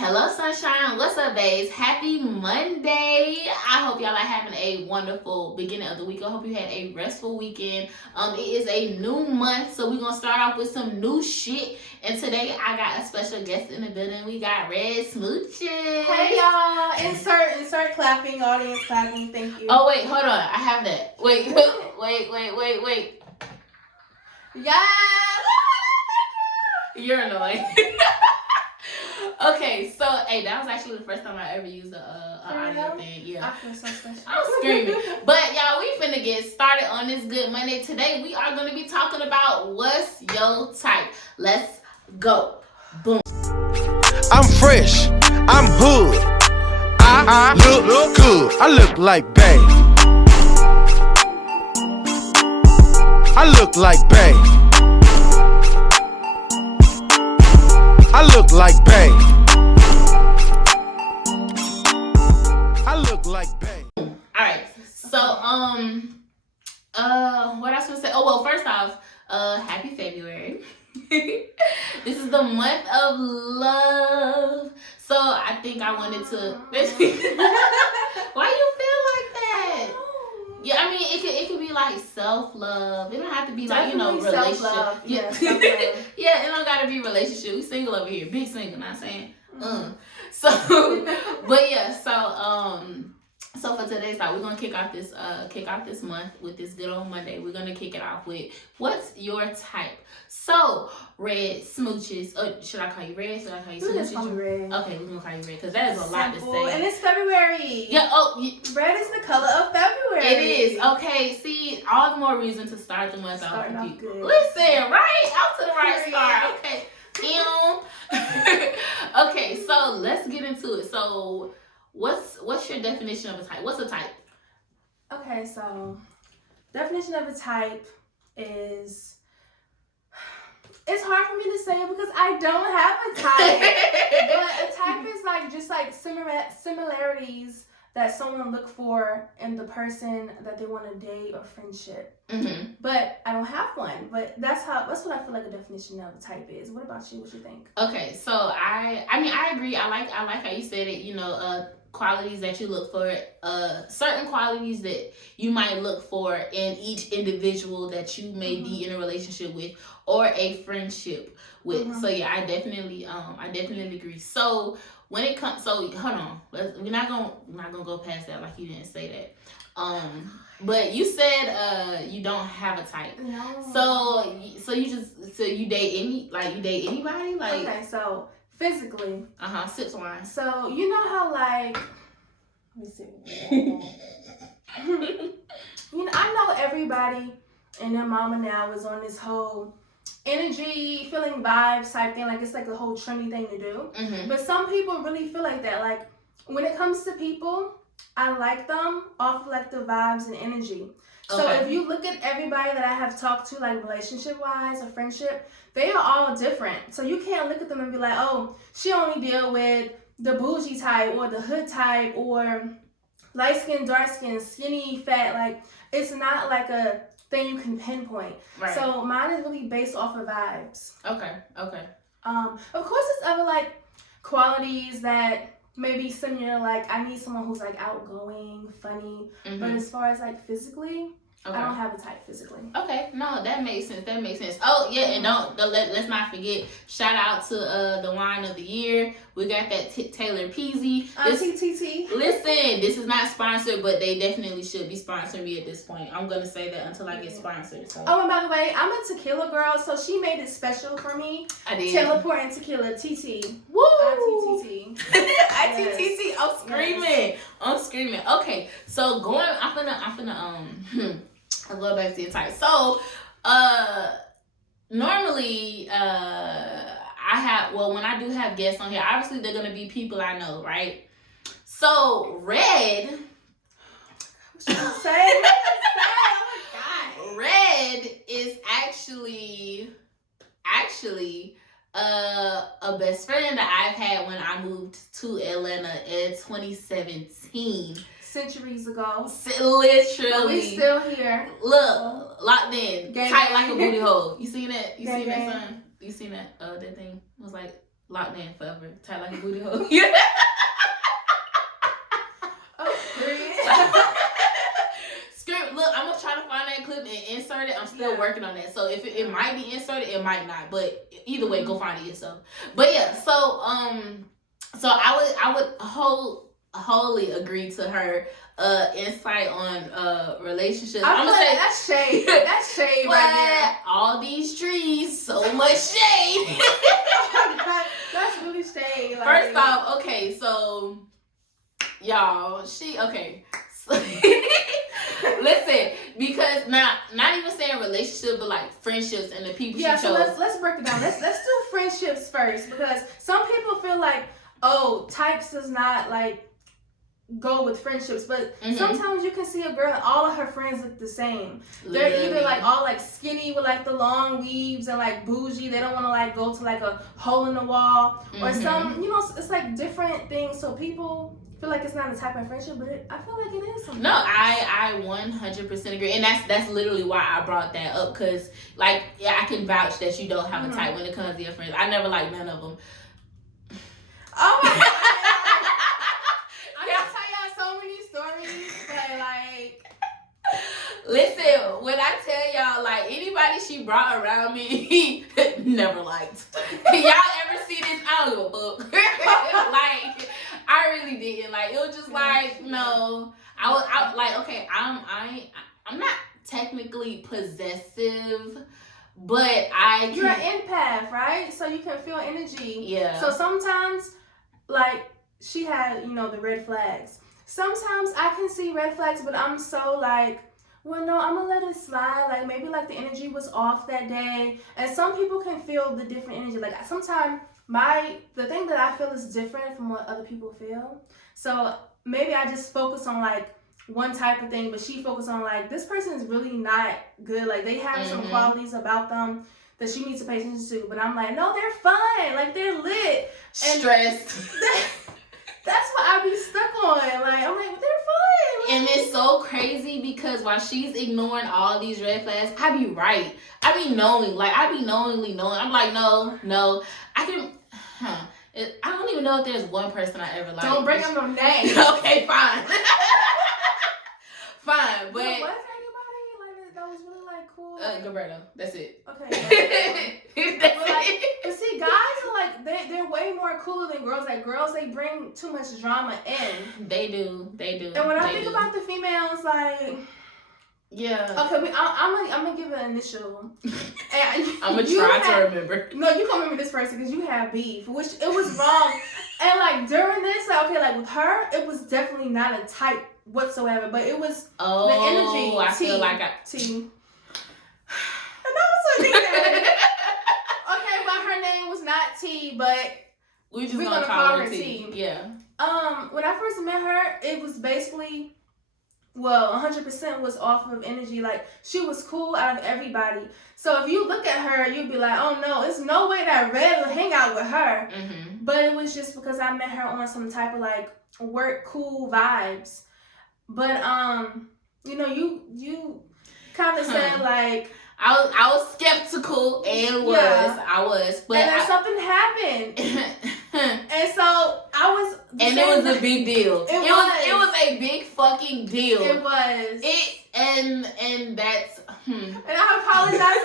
Hello, sunshine. What's up, babes? Happy Monday. I hope y'all are having a wonderful beginning of the week. I hope you had a restful weekend. It is a new month, so we're going to start off with some new shit. And today, I got a special guest in the building. We got Red Smooches. Hey, y'all. Insert clapping, audience clapping. Thank you. Oh, wait. Hold on. I have that. Wait. Yeah. You're annoying. Okay, so hey, that was actually the first time I ever used a audio thing. Yeah, I feel so special. I'm screaming. But y'all, we finna get started on this good Monday. Today we are gonna be talking about what's your type. Let's go. Boom. I'm fresh. I'm hood. I look good. I look like Bae. I look like Bae. I look like Bae. I look like Bae. Alright, so what I was gonna say? Oh well, first off, happy February. This is the month of love. So I think I wanted to why you feel like that? Yeah, I mean it could be like self-love. It don't have to be like, relationship. Self-love. Yeah, self-love. yeah, it don't gotta be relationship. We single over here. Big single, not saying. So but yeah, so for today's time, we're gonna kick off this month with this good old Monday. We're gonna kick it off with what's your type. So Red Smooches. Should I call you Red? Should I call you Smooches? Just call me Red. Okay, we're gonna call you Red because that is a lot to say. And it's February. Yeah. Red is the color of February. It is. Okay. See, all the more reason to start the month off with you. Good. Listen, right? Out to the right start. Okay. Okay, so let's get into it. So what's your definition of a type? What's a type? Okay, so definition of a type is, it's hard for me to say it because I don't have a type. But a type is like just like similarities that someone look for in the person that they want to date or friendship. Mm-hmm. But I don't have one. But that's what I feel like a definition of a type is. What about you? What you think? Okay, so I mean I agree. I like how you said it. Qualities that you look for. Certain qualities that you might look for in each individual that you may be in a relationship with or a friendship with. Mm-hmm. So yeah, I definitely agree. So when it comes, hold on, we're not gonna go past that like you didn't say that. But you said you don't have a type. No. So you date anybody like? Okay, so physically. Sips wine. So you know how like, let me see. I know everybody and their mama now is on this whole energy, feeling vibes type thing. Like it's like a whole trendy thing to do. Mm-hmm. But some people really feel like that. Like when it comes to people, I like them off like the vibes and energy. So if you look at everybody that I have talked to, like relationship-wise or friendship, they are all different. So you can't look at them and be like, oh, she only deal with the bougie type or the hood type or light skin, dark skin, skinny, fat. Like it's not like a thing you can pinpoint. Right. So mine is really based off of vibes. Okay. Of course, it's other like qualities that maybe similar, like I need someone who's like outgoing, funny. Mm-hmm. But as far as like physically, I don't have a type physically. Okay, no, that makes sense. Oh yeah, and let's not forget. Shout out to the wine of the year. We got that Taylor Peasy. TTT. Listen, this is not sponsored, but they definitely should be sponsoring me at this point. I'm gonna say that until I get sponsored. So. Oh, and by the way, I'm a tequila girl, so she made it special for me. I did. Taylor Port Tequila TT. Woo! ITTT. ITTT. I'm screaming. Okay, so I'm gonna I'll go back to your type. So, normally, when I do have guests on here, obviously they're gonna be people I know, right? So, Red. Say. Red is actually a best friend that I've had when I moved to Atlanta in 2017. Centuries ago. Literally. But we still here. Look, locked in. Gang tight gang. like a booty hole. You seen that? You Gang seen gang. that, son? You seen that? That thing was like Locked in forever. Tight like a booty hole. Oh, period. Script. Look, I'm gonna try to find that clip and insert it. I'm still working on that. So if it might be inserted, it might not. But either way, go find it yourself. But yeah, so I would wholly agree to her insight on relationships. I'm gonna say that's shade. That's shade right there. All these trees, so much shade. That's really shade. Like, First off, okay, so y'all, listen, because not even saying relationship, but like friendships and the people she chose. So let's break it down. Let's do friendships first, because some people feel like, oh, types does not like go with friendships, but sometimes you can see a girl and all of her friends look the same. They're either like all like skinny with like the long weaves and like bougie. They don't want to like go to like a hole in the wall or some, you know, it's like different things. So people feel like it's not a type of friendship, but I feel like it is something. No, I 100% agree, and that's literally why I brought that up, because like I can vouch that you don't have a type when it comes to your friends. I never liked none of them. Oh my god. I can tell y'all so many stories, but like, listen, when I tell y'all, like, anybody she brought around me, never liked. Y'all ever see this? I don't give a fuck. Like, I really didn't. Like, it was just like, no. I was like, okay, I'm not technically possessive, but you're an empath, right? So you can feel energy. Yeah. So sometimes, like, she had, you know, the red flags. Sometimes I can see red flags, but I'm so like, well, no, I'm gonna let it slide. Like, maybe like the energy was off that day. And some people can feel the different energy. Like, sometimes the thing that I feel is different from what other people feel. So maybe I just focus on like one type of thing, but she focused on like, this person is really not good. Like, they have some qualities about them that she needs to pay attention to. But I'm like, no, they're fun. Like, they're lit. And stressed. That's what I be stuck on. Like, I'm like, they're fun. Like, and it's so crazy because while she's ignoring all these red flags, I be right. I be knowingly knowing. I'm like, no. I can, I don't even know if there's one person I ever liked. Don't bring up no name. Okay, fine. Fine, but. Was anybody like that was really like cool? Gilberto. That's it. Okay. That's but see, guys are like they're way more cooler than girls. Like, girls, they bring too much drama in. They do. And when I think about the females, like, yeah. Okay, I'm gonna give an initial. I'm gonna try to remember. No, you can't remember this person because you have beef, which it was wrong. And like during this, like, okay, like with her, it was definitely not a type whatsoever, but it was the energy. I feel like T. And that was her nickname. Okay, but her name was not T, but we're gonna call her T. Yeah. When I first met her, it was basically, 100% was off of energy. Like, she was cool out of everybody. So if you look at her, you'd be like, oh no, there's no way that Red would hang out with her. But it was just because I met her on some type of like work cool vibes. But you know, you kind of said like, I was skeptical and I was, but and then something happened, and so I was, and it was a big deal. It was a big fucking deal. It was. And that's. And I apologize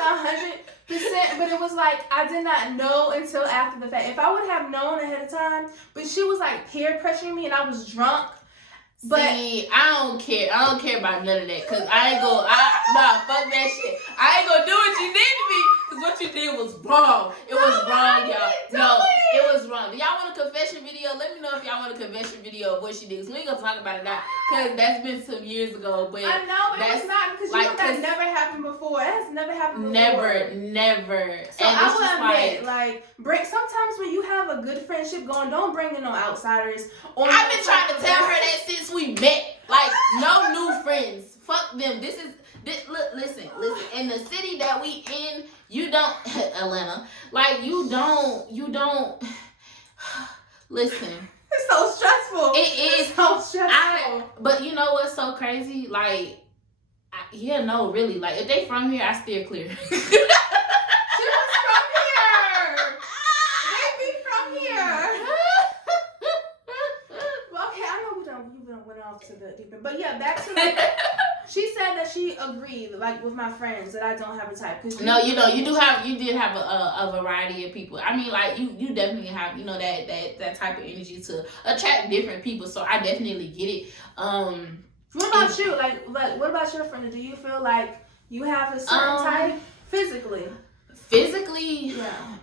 100%, but it was like I did not know until after the fact. If I would have known ahead of time, but she was like peer pressuring me, and I was drunk. But see, I don't care about none of that, cause I ain't fuck that shit. I ain't gonna do what you did to me, cause what you did was wrong. It was wrong, y'all. No, it was wrong. Do y'all want a confession video? Let me know if y'all want a confession video of what she did. Cause we ain't gonna talk about it now, cause that's been some years ago. But I know, but it's not, because you know that never happened before. It has never happened before. Never. So and I will admit, like, sometimes when you have a good friendship going, don't bring in no outsiders. I've been trying to tell her that since we met. Like, no new friends. Fuck them. Look, listen. In the city that we in, you don't, Atlanta, like, you don't, listen. It's so stressful. It is so stressful. But you know what's so crazy? Like, really. Like, if they from here, I steer clear. She was from here. They be from of went off to the deep end. But yeah, back to like, she said that she agreed, like with my friends, that I don't have a type. No, you did have a variety of people. I mean, like you definitely have, you know, that type of energy to attract different people. So I definitely get it. What about you? Like what about your friend? Do you feel like you have a certain type physically? Physically, yeah.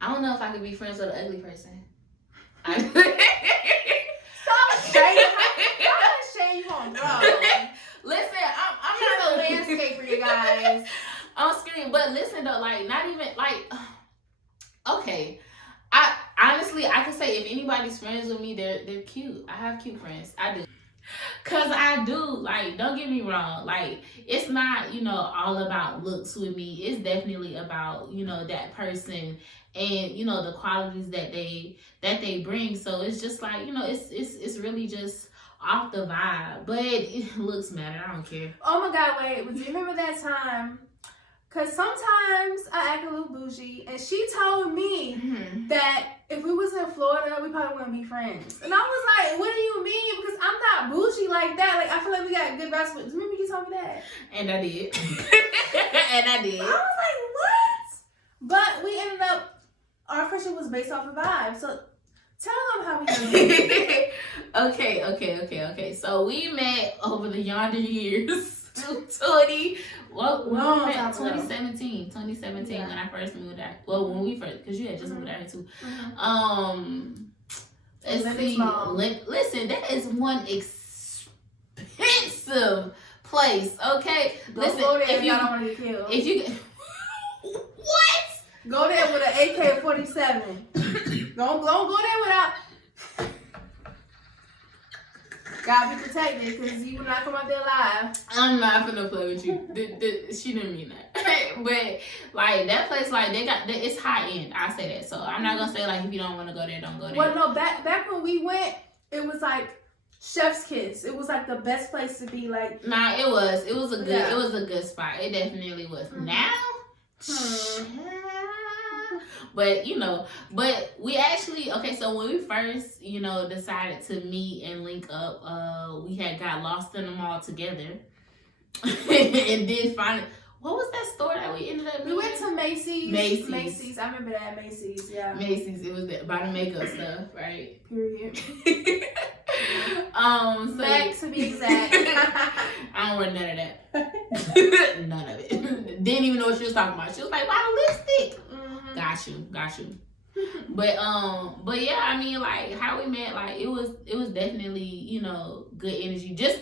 I don't know if I could be friends with an ugly person. Shame on, bro. Listen, I'm She's not a landscaper, you guys. I'm scared, but listen though, like not even like. Okay, I honestly I can say if anybody's friends with me, they're cute. I have cute friends. I do. Cause I do, like, don't get me wrong, like, it's not, you know, all about looks with me. It's definitely about, you know, that person and, you know, the qualities that they bring. So it's just like, you know, it's really just off the vibe. But it looks matter. I don't care. Oh my God, wait, but do you remember that time? Cause sometimes I act a little bougie, and she told me that if we was in Florida, we probably wouldn't be friends. And I was like, "What do you mean?" Because I'm not bougie like that. Like I feel like we got good vibes. But remember you told me that? And I did. And I did. I was like, "What?" But we ended up. Our friendship was based off of vibes. So tell them how we met. Okay. So we met over the yonder years. 2017 yeah. when I first moved out. Well, when we first, because you had just moved out here too. Let's see. Listen, that is one expensive place. Okay, listen. Go there if y'all don't want to get killed. If you what? Go there with an AK-47. Don't go there without. Gotta be protected because you will not come out there alive. I'm not finna play with you. She didn't mean that. But like that place, like it's high end. I say that. So I'm not gonna say like if you don't want to go there, don't go there. Well, no, back when we went, it was like chef's kiss. It was like the best place to be. Like nah, it was a good spot. It definitely was. Now. But you know, but we actually so when we first, you know, decided to meet and link up, we had got lost in the mall together. And then finally, what was that store that we ended up? We went to Macy's. I remember that Macy's. Yeah. Macy's. It was by the makeup stuff, right? Period. So Back to be exact. I don't wear none of that. None of it. Didn't even know what she was talking about. She was like, "Buy the lipstick." Got you. But yeah, I mean, like how we met, like it was definitely, you know, good energy. Just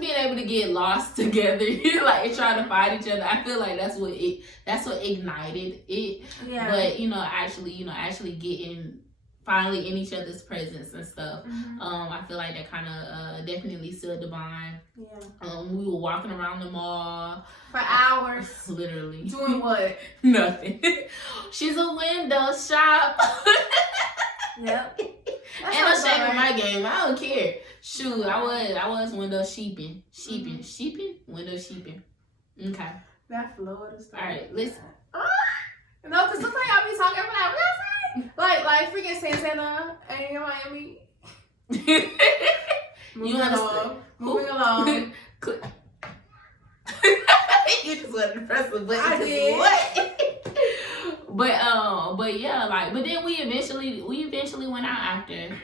being able to get lost together, like trying to find each other. I feel like that's what ignited it. Yeah. But you know, actually getting finally in each other's presence and stuff. I feel like that kind of definitely sealed the bond. Yeah. We were walking around the mall for hours. Literally. Doing what? Nothing. She's a window shop. Yep. And I'm shaming my game. I don't care. Shoot, I was window sheeping. Window sheeping. Okay. That Florida stuff. All right, listen. No, because sometimes I'll be talking about like freaking Santana in Miami. Moving along. You just wanted to press the button. I did. What? But yeah, like, but then we eventually went out after.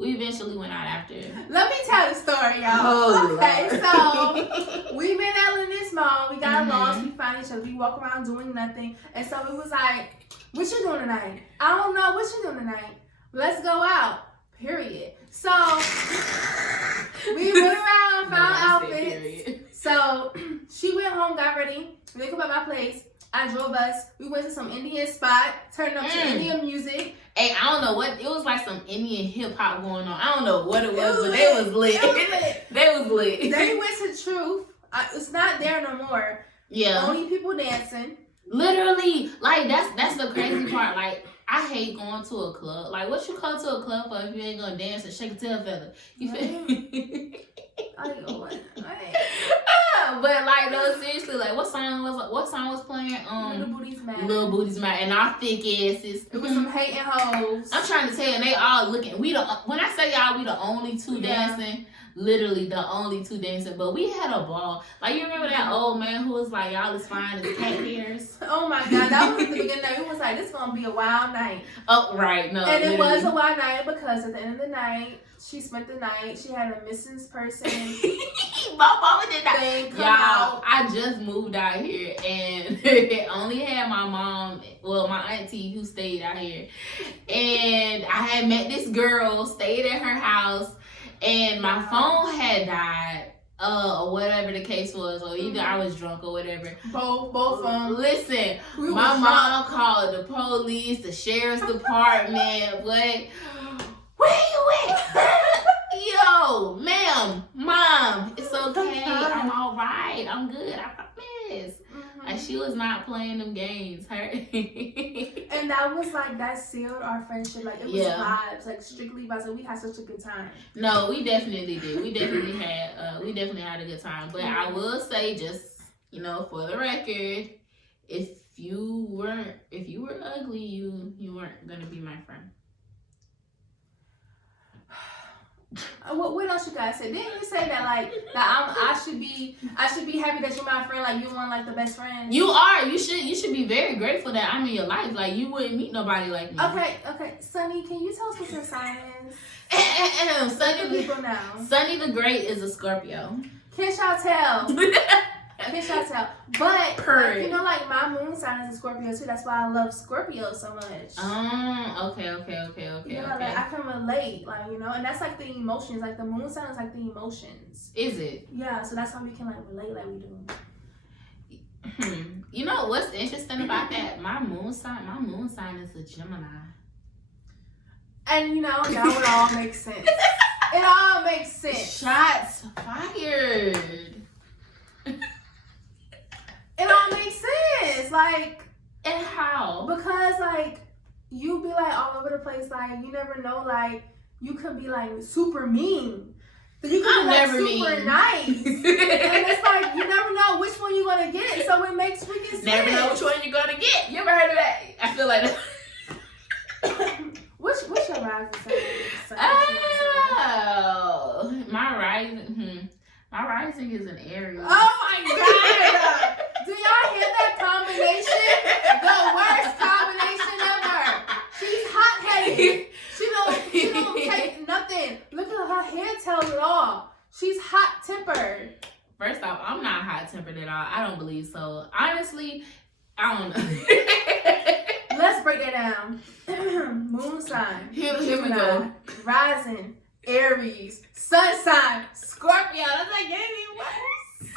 Let me tell the story, y'all. Okay, so we been out in this mall. We got lost. We found each other. We walk around doing nothing. And so it was like, what you doing tonight? I don't know. What you doing tonight? Let's go out. Period. So we went around, found outfits. So she went home, got ready. We come at my place. I drove us. We went to some Indian spot, turned up to Indian music. Hey, I don't know what, it was like some Indian hip hop going on. I don't know what it was, but they was lit. They was lit. Then we went to Truth. It's not there no more. Yeah. Only people dancing. Literally, like that's the crazy part. Like I hate going to a club. Like what you come to a club for if you ain't gonna dance and shake a tail feather? You feel me? But like no, seriously, like what song was playing? Little Booties Mad, and our thick asses. It was some hating hoes. I'm trying to tell you, they all looking. When I say y'all, we the only two dancing. literally the only two dancing, but we had a ball. Like, you remember that old man who was like, y'all as fine as cat hairs? Oh my God, that was the beginning. It was like, this is gonna be a wild night. Oh, right, no. And it was a wild night because at the end of the night, she spent the night. She had a missing person. My mama did that. Thing come Y'all, out. I just moved out here and only had my mom, well, my auntie who stayed out here. And I had met this girl, stayed at her house, and my phone had died. Or whatever the case was, or either I was drunk or whatever. Both Listen, my mom called the police, the sheriff's department. What? Where you at? Yo, ma'am, mom, it's okay. I'm all right. I'm good. I promise. Like, she was not playing them games. Her. And that was like, that sealed our friendship. Like, it was vibes, like strictly vibes. Like, we had such a good time. No, we definitely did. We definitely had a good time. But I will say, just, you know, for the record, if you were ugly, you weren't gonna be my friend. What else you guys say? Didn't you say that like that I should be happy that you're my friend, like you want like the best friend? You are. You should be very grateful that I'm in your life. Like, you wouldn't meet nobody like me. Okay. Sunny, can you tell us what your sign is? Sunny the Great is a Scorpio. Can't y'all tell? But like, you know, like my moon sign is a Scorpio too. That's why I love Scorpio so much. Okay. You know, like I can relate, like, you know, and that's like the emotions. Like the moon sign is like the emotions. Is it? Yeah, so that's how we can like relate, like we do. You know what's interesting about that? My moon sign is a Gemini. And you know, that would all make sense. It all makes sense. Shots fired. It all makes sense. Like, and how? Because like you be like all over the place. Like, you never know. Like, you could be like super mean. So you could be like super mean. Nice. And it's like you never know which one you're gonna get. So it makes freaking sense. Never know which one you're gonna get. You ever heard of that? I feel like that. What's your rising sign? Oh, my rising is an Aries. Oh my God! Do y'all hear that combination? The worst combination ever. She's hot-headed. She don't take nothing. Look at her hair tells it all. She's hot-tempered. First off, I'm not hot-tempered at all. I don't believe so. Honestly, I don't know. Let's break that down. Moon sign. Here we go. Rising. Aries. Sun sign. Scorpio. That's like getting worse.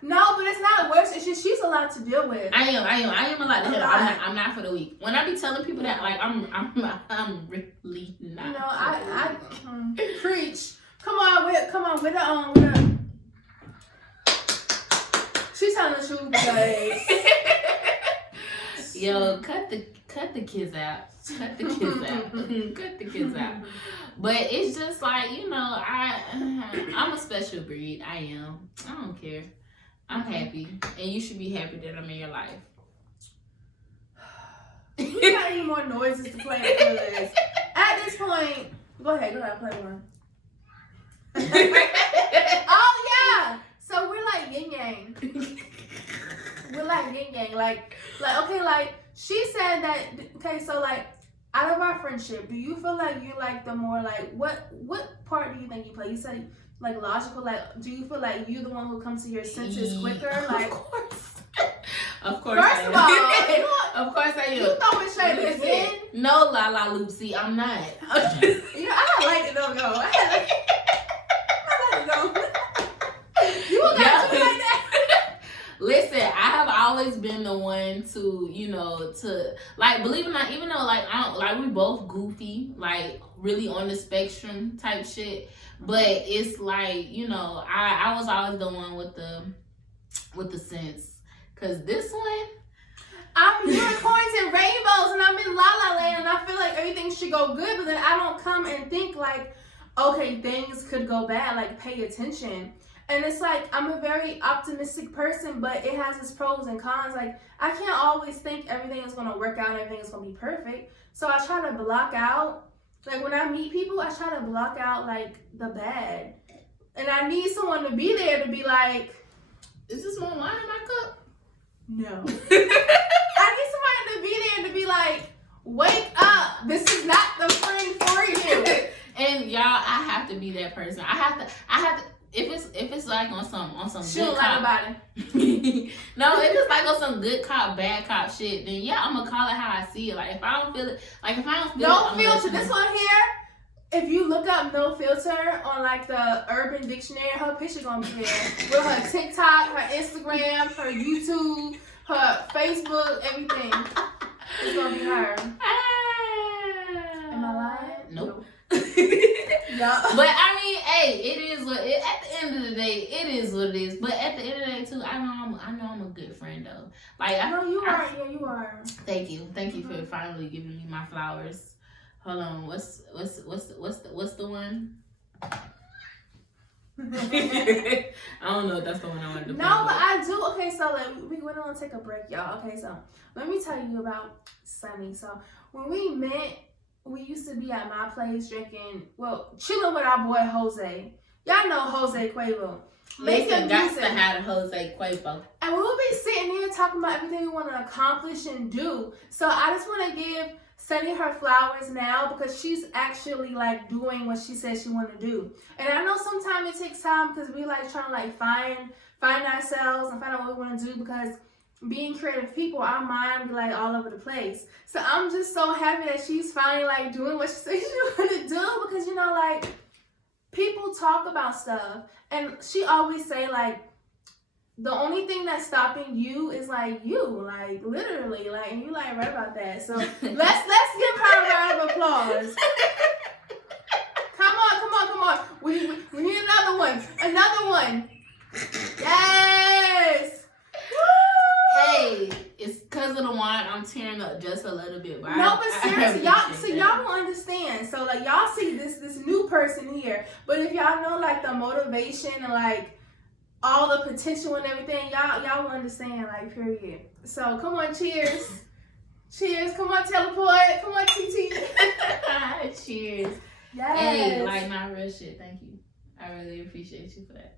No, but it's not worse. It's just she's a lot to deal with. I am a lot to handle. I'm not for the weak. When I be telling people that, like, I'm really not. You know, I preach. Come on with the she's telling the truth, guys. Yo, cut the kids out. Cut the kids out. But it's just like, you know, I'm a special breed. I am. I don't care. I'm happy, and you should be happy that I'm in your life. We got any more noises to play after this? At this point, go ahead, play one. Oh yeah. So we're like yin yang. We're like yin yang. Like okay, like she said that. Okay, so like out of our friendship, do you feel like you like the more like what part do you think you play? You said like logical. Like, do you feel like you the one who comes to your senses quicker? Like, of course. First of all, of course I am. You throw it straight listen. No, La Loopsy, I'm not. You know, I like it though. I like it though. You got to like that. Listen, I have always been the one to, you know, to like, believe it or not, even though like I don't like, we both goofy, like really on the spectrum type shit, but it's like, you know, I was always the one with the sense, cause this one, I'm unicorns and rainbows, and I'm in La La Land, and I feel like everything should go good, but then I don't come and think like, okay, things could go bad, like pay attention. And it's like, I'm a very optimistic person, but it has its pros and cons. Like, I can't always think everything is going to work out, everything is going to be perfect. So I try to block out, like when I meet people, I try to block out like the bad. And I need someone to be there to be like, is this more wine in my cup? No. I need somebody to be there to be like, wake up. This is not the friend for you. And y'all, I have to be that person. I have to if it's like on some she good don't cop. like about it. No, if it's like on some good cop, bad cop shit, then yeah, I'm gonna call it how I see it. Like if I don't feel it, No filter. This one here, if you look up no filter on like the Urban Dictionary, her picture gonna be there with her TikTok, her Instagram, her YouTube, her Facebook, everything. It's gonna be her. Am I lying? Nope. Yeah. But I mean, hey, it is what it, at the end of the day, it is what it is. But at the end of the day too, I know I'm a good friend though. Like you are. Yeah, you are. Thank you for finally giving me my flowers. Hold on, what's the one? I don't know if that's the one I wanted to. No, but I do. Okay, so like we're gonna take a break, y'all. Okay, so let me tell you about Sunny. So when we met, we used to be at my place chilling with our boy Jose. Y'all know Jose Quavo. Listen, got to have Jose Quavo. And we'll be sitting here talking about everything we want to accomplish and do. So I just want to give Sunny her flowers now because she's actually like doing what she said she want to do. And I know sometimes it takes time because we like trying to like find ourselves and find out what we want to do because being creative people, our mind be like all over the place. So I'm just so happy that she's finally like doing what she said she want to do because you know like people talk about stuff and she always say like the only thing that's stopping you is like you, like literally, like, and you like right about that. So let's give her a round of applause. Come on. We need another one. Yes. Woo! Hey, it's because of the wine. I'm tearing up just a little bit. But no, but seriously, y'all don't understand. So like y'all see this new person here, but if y'all know like the motivation and like all the potential and everything, y'all will understand, like, period. So, come on, cheers. Cheers. Come on, teleport. Come on, TT. Cheers. Yes. Hey, like, not real shit. Thank you. I really appreciate you for that.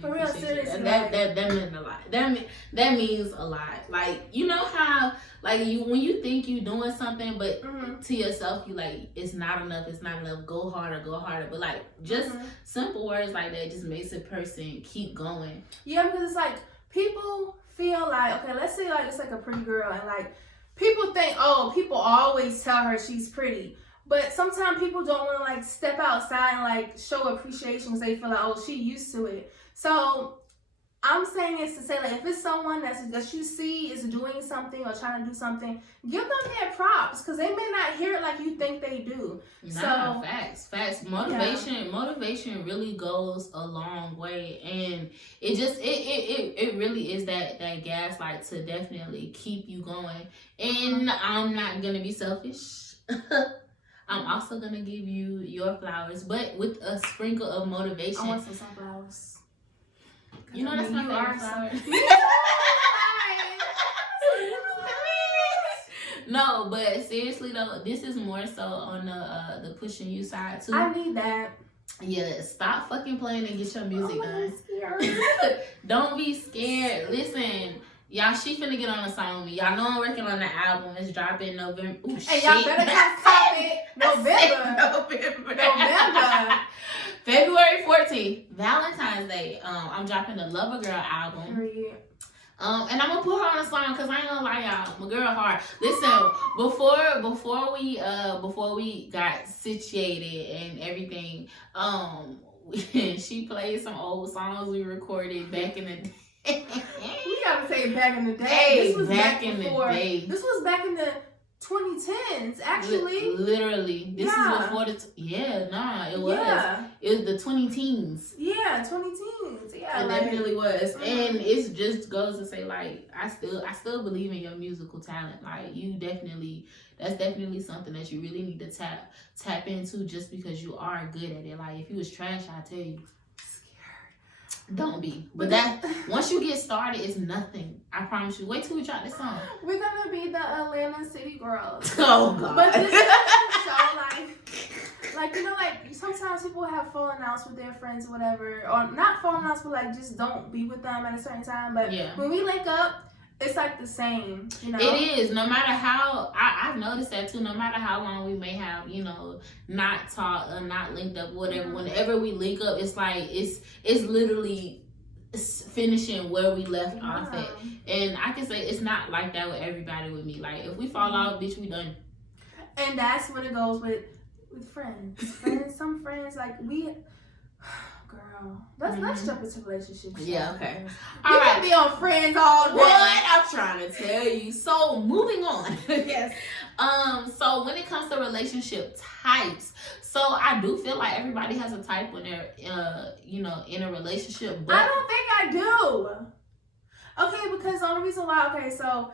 For real, seriously. That meant a lot. That means a lot. Like, you know how, like, when you think you doing something, but to yourself, you like, it's not enough. Go harder. But like, just simple words like that just makes a person keep going. Yeah, because it's like, people feel like, okay, let's say like, it's like a pretty girl and like, people think, oh, people always tell her she's pretty. But sometimes people don't want to like step outside and like show appreciation because they feel like, oh, she used to it. So I'm saying this to say like if it's someone that you see is doing something or trying to do something, give them their props because they may not hear it like you think they do. Nah, facts. Motivation really goes a long way, and it just it really is that gas light to definitely keep you going. And I'm not gonna be selfish. I'm also going to give you your flowers, but with a sprinkle of motivation. I want some sunflowers. You know that's my favorite flower. No, but seriously though, this is more so on the pushing you side too. I need that. Yeah, stop fucking playing and get your music done. Don't be scared. Listen. Y'all, she finna get on a song with me. Y'all know I'm working on the album. It's dropping November. Ooh, hey, y'all better come stop it. November. February 14th, Valentine's Day. I'm dropping the Lover Girl album. And I'm gonna put her on a song because I ain't gonna lie, y'all. My girl hard. Listen, before we got situated and everything, she played some old songs we recorded back in the day. We gotta say back in the day. Hey, this was back in the day. This was back in the 2010s, actually. Literally, this is before the. It was. Yeah. It was the 2010s. Yeah, 2010s. Yeah, it definitely was, and it just goes to say like I still believe in your musical talent. Like that's definitely something that you really need to tap into just because you are good at it. Like if you was trash, I tell you. Don't be. But that once you get started, it's nothing. I promise you. Wait till we try this song. We're gonna be the Atlanta City girls. Oh God. But this is so like you know, like sometimes people have fallen outs with their friends or whatever, or not fallen outs, but like just don't be with them at a certain time. But when we link up, it's like the same, you know. It is. No matter how I've noticed that too. No matter how long we may have, you know, not talked or not linked up, whatever. Whenever we link up, it's like it's literally finishing where we left off at. And I can say it's not like that with everybody with me. Like if we fall off, bitch, we done. And that's when it goes with friends. Some friends like we. Girl, let's jump into relationships. Yeah, okay. All right, can be on friends all day. What I'm trying to tell you. So moving on. Yes. So when it comes to relationship types, so I do feel like everybody has a type when they're you know, in a relationship. But I don't think I do. Okay, because the only reason why. Okay, so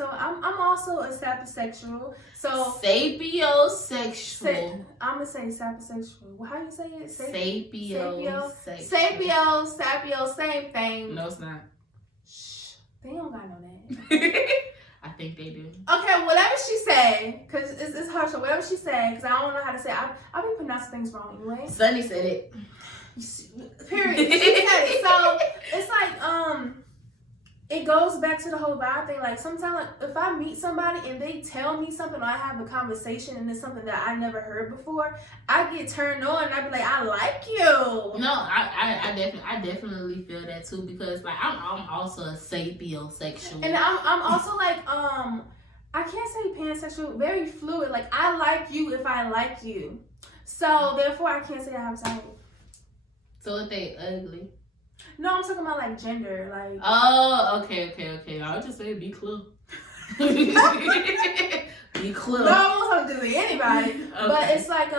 I'm also a sapiosexual. So sapiosexual. I'm gonna say sapiosexual. Well, how you say it? Sapiosexual. Same thing. No, it's not. Shh. They don't got no name. I think they do. Okay, whatever she say, cause it's her show. Whatever she say, cause I don't know how to say it. I'll be pronouncing things wrong anyway. Sunny said it. Period. She said it. So it's like it goes back to the whole vibe thing. Like sometimes, like, if I meet somebody and they tell me something, or I have a conversation and it's something that I never heard before, I get turned on and I be like, I like you. No, I definitely feel that too, because like I'm also a sapiosexual. And I'm also like I can't say pansexual, very fluid. Like I like you if I like you. So therefore I can't say I have a type. So if they ugly. No, I'm talking about like gender, like. Oh, okay. I was just saying be clear. Be clear. No, I'm not talking to anybody. Okay. But it's like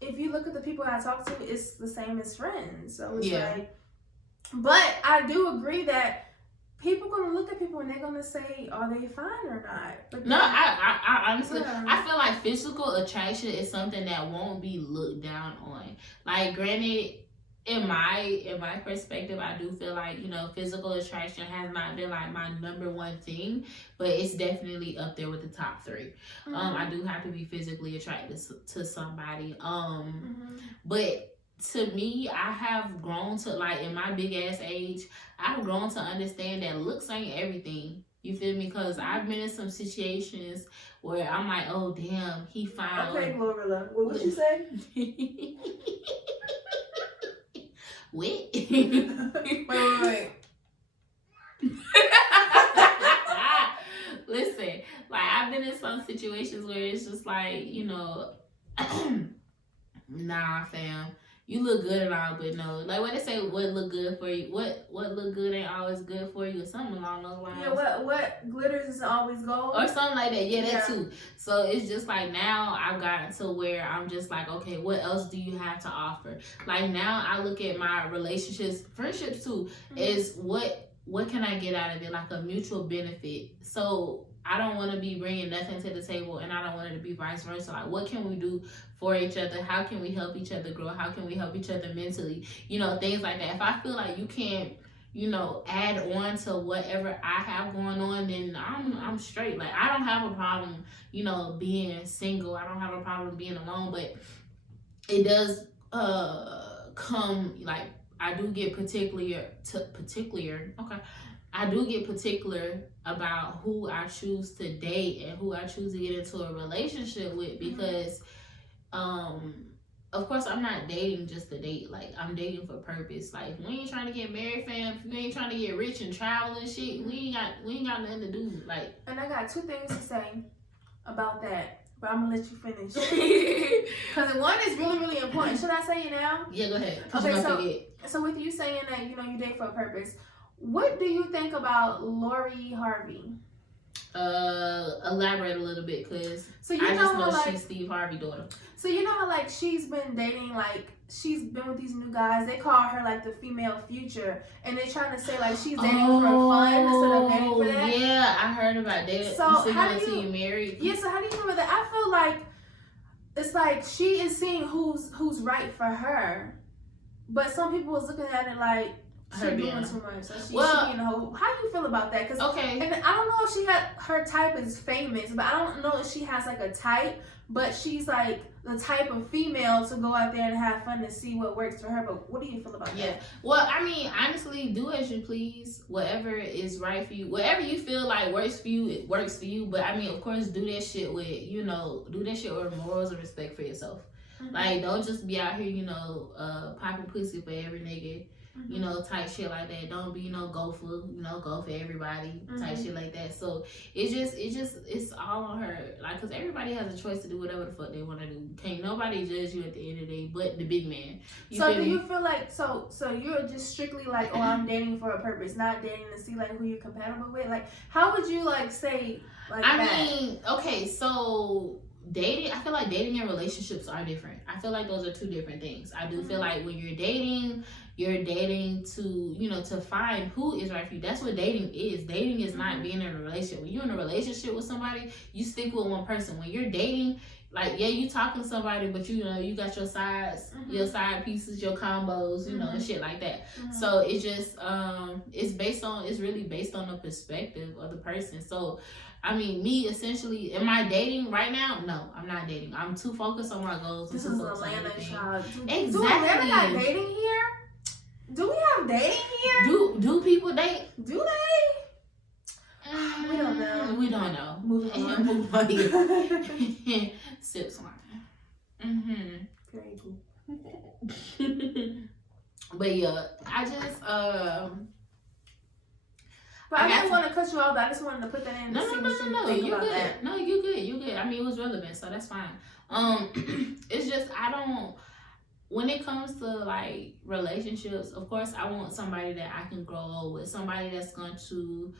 if you look at the people I talk to, it's the same as friends. So it's like, but I do agree that people gonna look at people and they're gonna say, are they fine or not? But no, I honestly, I feel like physical attraction is something that won't be looked down on. Like, granted, in my perspective, I do feel like, you know, physical attraction has not been like my number one thing, but it's definitely up there with the top 3. I do have to be physically attracted to somebody. But to me, I have grown to, like, in my big ass age, I've grown to understand that looks ain't everything. You feel me? Because I've been in some situations where I'm like, oh damn, he fine. Okay, Glorilla, what would you say? Wait. Wait. Listen, like I've been in some situations where it's just like, you know, nah, fam, you look good and all, but no, like what they say, what look good for you, what look good ain't always good for you, or something along those lines. Yeah, what glitters isn't always gold, or something like that. Yeah, that too. So it's just like now I've gotten to where I'm just like, okay, what else do you have to offer? Like now I look at my relationships, friendships too, is what can I get out of it, like a mutual benefit. So I don't want to be bringing nothing to the table, and I don't want it to be vice versa. Like, what can we do for each other? How can we help each other grow? How can we help each other mentally? You know, things like that. If I feel like you can't, you know, add on to whatever I have going on, then I'm straight. Like, I don't have a problem, you know, being single. I don't have a problem being alone, but it does come, like, I do get particular. I do get particular about who I choose to date and who I choose to get into a relationship with, because of course I'm not dating just to date. Like, I'm dating for purpose. Like, we ain't trying to get married, fam. If we ain't trying to get rich and travel and shit, we ain't got nothing to do. Like, and I got 2 things to say about that, but I'm gonna let you finish. Because one is really, really important. Should I say it now? Yeah, go ahead. Okay, so with you saying that, you know, you date for a purpose, what do you think about Lori Harvey? Elaborate a little bit, because I just know like, she's Steve Harvey's daughter. So you know how, like, she's been dating, like, she's been with these new guys. They call her, like, the female future, and they're trying to say, like, she's dating for fun instead of dating for that. Yeah, I heard about that. So you how do you married? Yeah, so how do you feel about that? I feel like it's like she is seeing who's right for her. but some people was looking at it like she Her doing being- too much. So she Well- should be in a whole. How do you feel about that? Cause Okay. and I don't know if she had her type is famous, but I don't know if she has like a type. But she's like the type of female to go out there and have fun and see what works for her. But what do you feel about Yeah. that? Well, I mean, honestly, do as you please. Whatever is right for you. Whatever you feel like works for you, it works for you. But I mean, of course, do that shit with, you know, do that shit with morals and respect for yourself. Mm-hmm. Like, don't just be out here, you know, popping pussy for every nigga. Mm-hmm. You know, type shit like that. Don't be, you know, go for everybody type Mhm. shit like that. So it's all on her. Like, cause everybody has a choice to do whatever the fuck they want to do. Can't nobody judge you at the end of the day, but the big man. So do you feel like so you're just strictly like, oh, I'm dating for a purpose, not dating to see like who you're compatible with? Like, how would you like say like I that? mean, okay, so dating, I feel like dating and relationships are different. I feel like those are two different things. I do feel like when you're dating to, you know, to find who is right for you. That's what dating is. Dating is not being in a relationship. When you're in a relationship with somebody, you stick with one person. When you're dating, like, yeah, you talking to somebody, but you know, you got your sides, your side pieces, your combos, you know, and shit like that. So it's just, it's really based on the perspective of the person. So, I mean, me essentially, am I dating right now? No, I'm not dating. I'm too focused on my goals. This I'm is too focused on Atlanta, everything. child. Exactly. Do Atlanta got dating here? Do we have dating here? Do people date? Do they? We don't know. We don't know. Moving on. Move on. Sips wine. Very cool. But yeah, I just But I didn't want to cut you off. But I just wanted to put that in. No, to see what you think you about good. that. No, you good. You good. I mean, it was relevant, so that's fine. It's just I don't. When it comes to like relationships, of course, I want somebody that I can grow old with, somebody that's going to,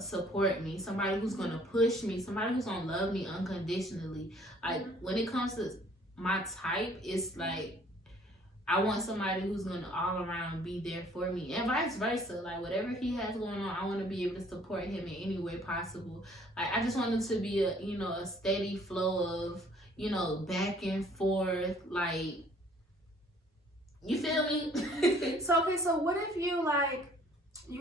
support me, somebody who's going to push me, somebody who's going to love me unconditionally. Like when it comes to my type, it's like I want somebody who's going to all around be there for me, and vice versa. Like whatever he has going on, I want to be able to support him in any way possible. Like I just want it to be a steady flow of, back and forth, like, you feel me? So what if you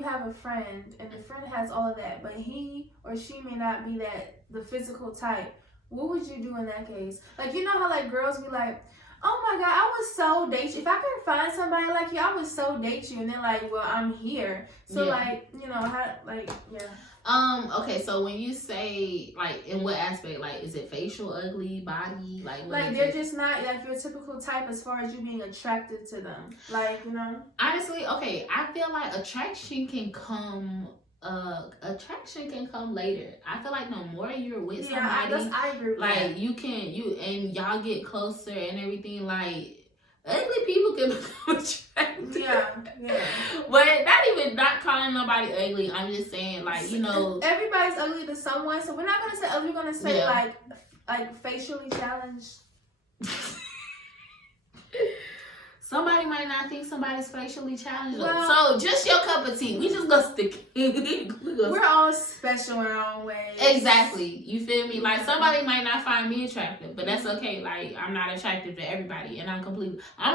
have a friend and the friend has all of that, but he or she may not be the physical type? What would you do in that case? Like, you know how like girls be like, oh my God, I would so date you. If I could find somebody like you, I would so date you. And then like, well, I'm here. So Okay, so when you say, like, in what aspect? Like, is it facial, ugly, body? Like they're just not, like, your typical type as far as you being attracted to them. Like, Honestly, okay, I feel like attraction can come later. I feel like the more you're with somebody, I agree with like, that. and y'all get closer and everything, like, ugly people can become attractive. Yeah. But not calling nobody ugly. I'm just saying, like, everybody's ugly to someone, so we're not gonna say ugly. We're gonna say like facially challenged. Somebody might not think somebody's facially challenged. So just your cup of tea. We just gonna stick. We're all special in our own ways. Exactly. You feel me? Like somebody might not find me attractive, but that's okay. Like I'm not attractive to everybody, and I'm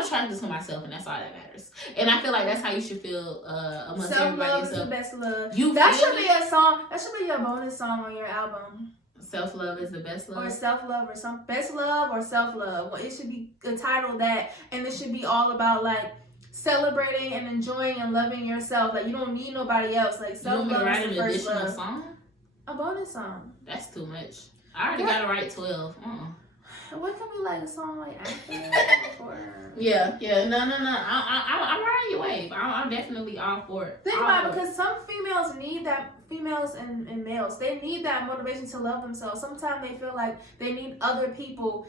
attracted to myself, and that's all that matters. And I feel like that's how you should feel amongst everybody. Self-love is the best love. That should be a song. That should be your bonus song on your album. Self-love is the best love. Or self-love, or some best love, or self-love. Well, it should be titled that, and it should be all about like celebrating and enjoying and loving yourself. Like you don't need nobody else. Like self-love is the first love. Additional song? A bonus song. That's too much. I already gotta write 12. What can we like a song like after? Yeah. No. I'm riding your wave. I'm definitely all for it. Think about it, because some females need that. Females and males, they need that motivation to love themselves. Sometimes they feel like they need other people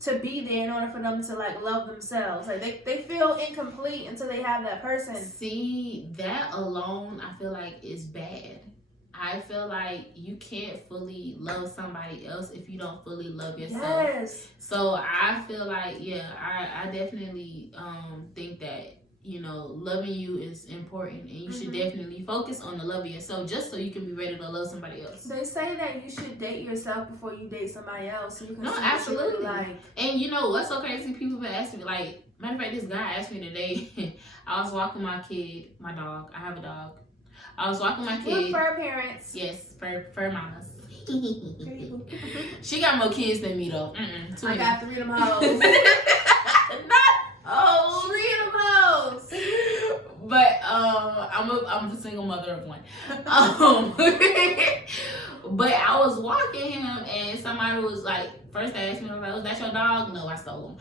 to be there in order for them to like love themselves. Like they feel incomplete until they have that person. See, that alone I feel like is bad. I feel like you can't fully love somebody else if you don't fully love yourself. Yes. So I feel like, I definitely think that you know, loving you is important, and you should definitely focus on the love of yourself just so you can be ready to love somebody else. They say that you should date yourself before you date somebody else. So you can no, see absolutely. Like. And you know what's so crazy? People been asking me, like, matter of fact, this guy asked me today. I was walking my kid, my dog. I have a dog. I was walking my kid. With fur parents. Yes, fur mamas. She got more kids than me though. I got 3 of them hoes. Oh, 3 of them hoes. But I'm a single mother of 1. But I was walking him and somebody was like, first they asked me, was like, "Was that your dog?" No, I stole him.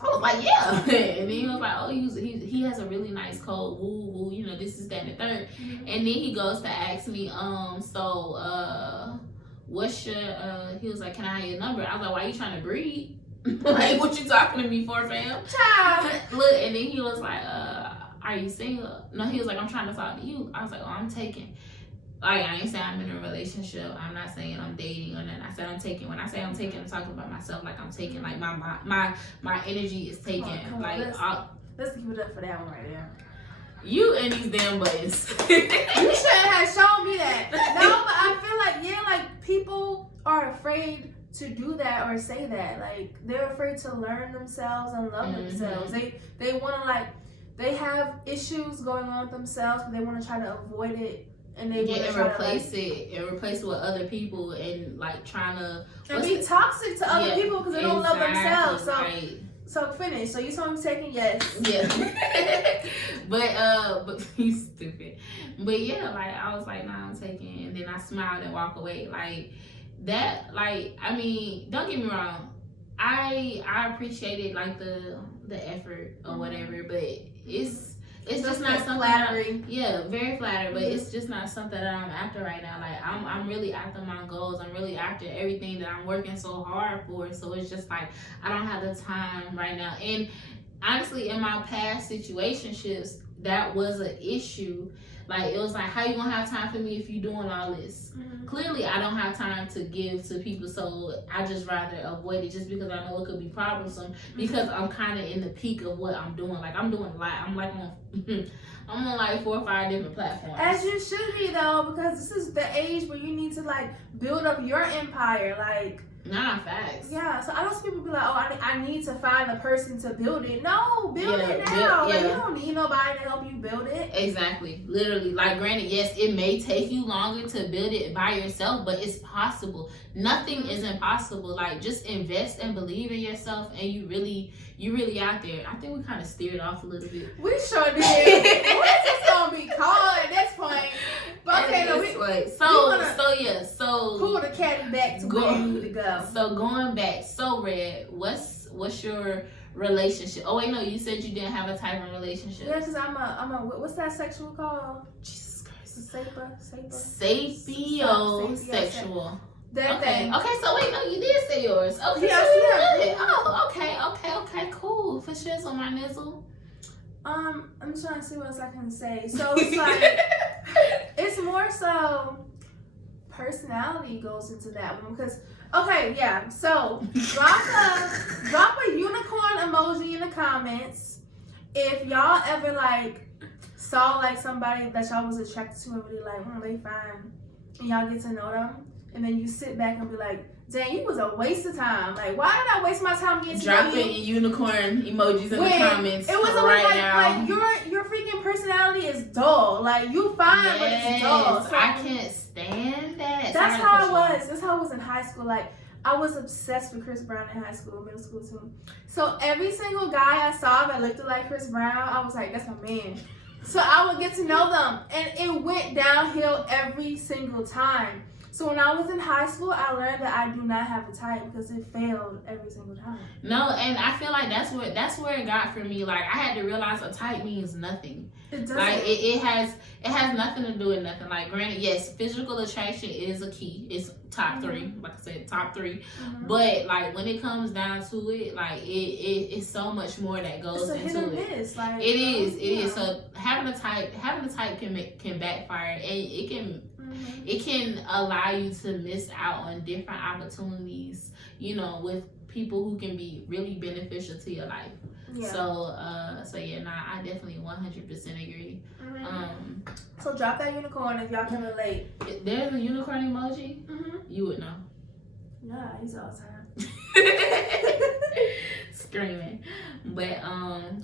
I was like, yeah. And then he was like, oh, he has a really nice cold, woo woo, you know, this is that and the third. And then he goes to ask me, so what's your he was like, can I have your number? I was like, why are you trying to breed? Like, what you talking to me for, fam? Child. Look, and then he was like, are you single? No, he was like, I'm trying to talk to you. I was like, oh, I'm taking. Like, I ain't saying I'm in a relationship. I'm not saying I'm dating or nothing. I said I'm taking. When I say I'm taking, I'm talking about myself. Like, I'm taking. Like, my energy is taken. Let's give it up for that one right there. You and these damn buttons. You should have shown me that. No, but I feel like, like, people are afraid to do that or say that. Like, they're afraid to learn themselves and love themselves. They want to, like, they have issues going on with themselves, but they want to try to avoid it. And they replace it with other people and like trying to be toxic to other people because they don't love themselves. So right. So finish. So you saw him taking yes. Yeah. but he's stupid. But yeah, like I was like, nah, I'm taking, and then I smiled and walk away. Like that, like I mean, don't get me wrong. I appreciated like the effort or whatever, but it's just not something flattering. Very flattering, but it's just not something that I'm after right now. Like I'm really after my goals. I'm really after everything that I'm working so hard for. So it's just like I don't have the time right now. And honestly, in my past situationships, that was an issue. Like it was like, how you gonna have time for me if you doing all this? Clearly, I don't have time to give to people, so I just rather avoid it just because I know it could be troublesome. Because I'm kind of in the peak of what I'm doing. Like I'm doing a lot. I'm like I'm on like 4 or 5 different platforms. As you should be though, because this is the age where you need to like build up your empire. Like. Nah, facts. Yeah, so I know some people be like, oh, I need to find a person to build it. No, build it now. Like, you don't need nobody to help you build it. Exactly. Literally. Like, granted, yes, it may take you longer to build it by yourself, but it's possible. Nothing is impossible. Like, just invest and believe in yourself, and you really out there. I think we kind of steered off a little bit. We sure did. What's this gonna be called at this point? But okay, so pull the caddy back to where you need to go. So going back, so Red, what's your relationship? Oh wait, no, you said you didn't have a type of relationship. Yeah, because I'm a what's that sexual called? Jesus Christ. Sapiosexual. That thing. Okay, so wait, no, you did say yours. Okay, yeah. Oh, okay, cool. For sure, on my nizzle. I'm trying to see what else I can say. So it's like it's more so personality goes into that one because okay, yeah. So drop a unicorn emoji in the comments if y'all ever like saw like somebody that y'all was attracted to and really like, they fine, and y'all get to know them, and then you sit back and be like, dang, you was a waste of time. Like, why did I waste my time getting to know you? Dropping unicorn emojis in the comments. It was now. Like your freaking personality is dull. Like you fine, but it's dull. So I can't stand that. That's how it was. That's how it was in high school. Like I was obsessed with Chris Brown in high school, middle school too. So every single guy I saw that looked like Chris Brown, I was like, that's my man. So I would get to know them, and it went downhill every single time. So when I was in high school, I learned that I do not have a type because it failed every single time. No, and I feel like that's where it got for me. Like I had to realize a type means nothing. It doesn't. Like it has nothing to do with nothing. Like granted, yes, physical attraction is a key. It's top 3, like I said, top 3. But like when it comes down to it, like it's so much more that goes into it. Like, it is. So having a type can backfire, and it can allow you to miss out on different opportunities, you know, with people who can be really beneficial to your life. Yeah. So yeah, nah, I definitely 100% agree. So drop that unicorn if y'all can relate. There's a unicorn emoji. You would know. Nah, I use it all the time. Screaming, but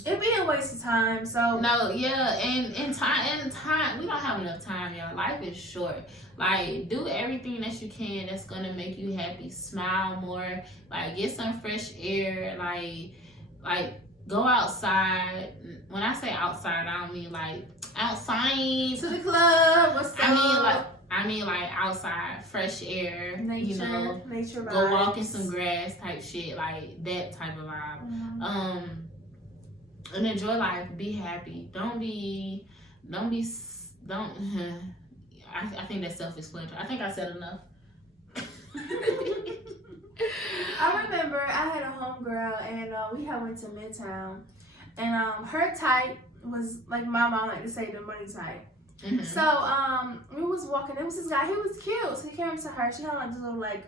it'd be a waste of time. So no, yeah, and time. We don't have enough time, y'all. Life is short. Like, do everything that you can that's gonna make you happy. Smile more. Like, get some fresh air. Like go outside. When I say outside, I don't mean like outside to the club. What's up? I mean like outside, fresh air. Nature, you know, nature vibes. Go walk in some grass type shit, like that type of vibe. And enjoy life. Be happy. Don't. I think that's self-explanatory. I think I said enough. I remember I had a homegirl and we had went to Midtown, and her type was like my mom like to say the money type. So we was walking. There was this guy. He was cute. So he came up to her. She had like this little like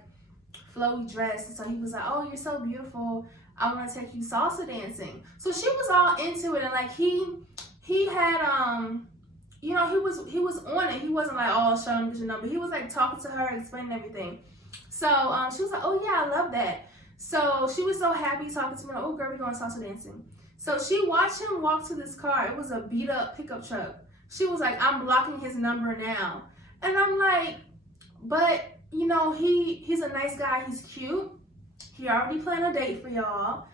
flowy dress, and so he was like, "Oh, you're so beautiful. I want to take you salsa dancing." So she was all into it, and like he had you know, he was on it. He wasn't like all showing because, you know, but he was like talking to her, explaining everything. So she was like, "Oh yeah, I love that." So she was so happy talking to me. Like, "Oh girl, we going salsa dancing." So she watched him walk to this car. It was a beat up pickup truck. She was like, "I'm blocking his number now," and I'm like, "But you know, he's a nice guy. He's cute. He already planned a date for y'all.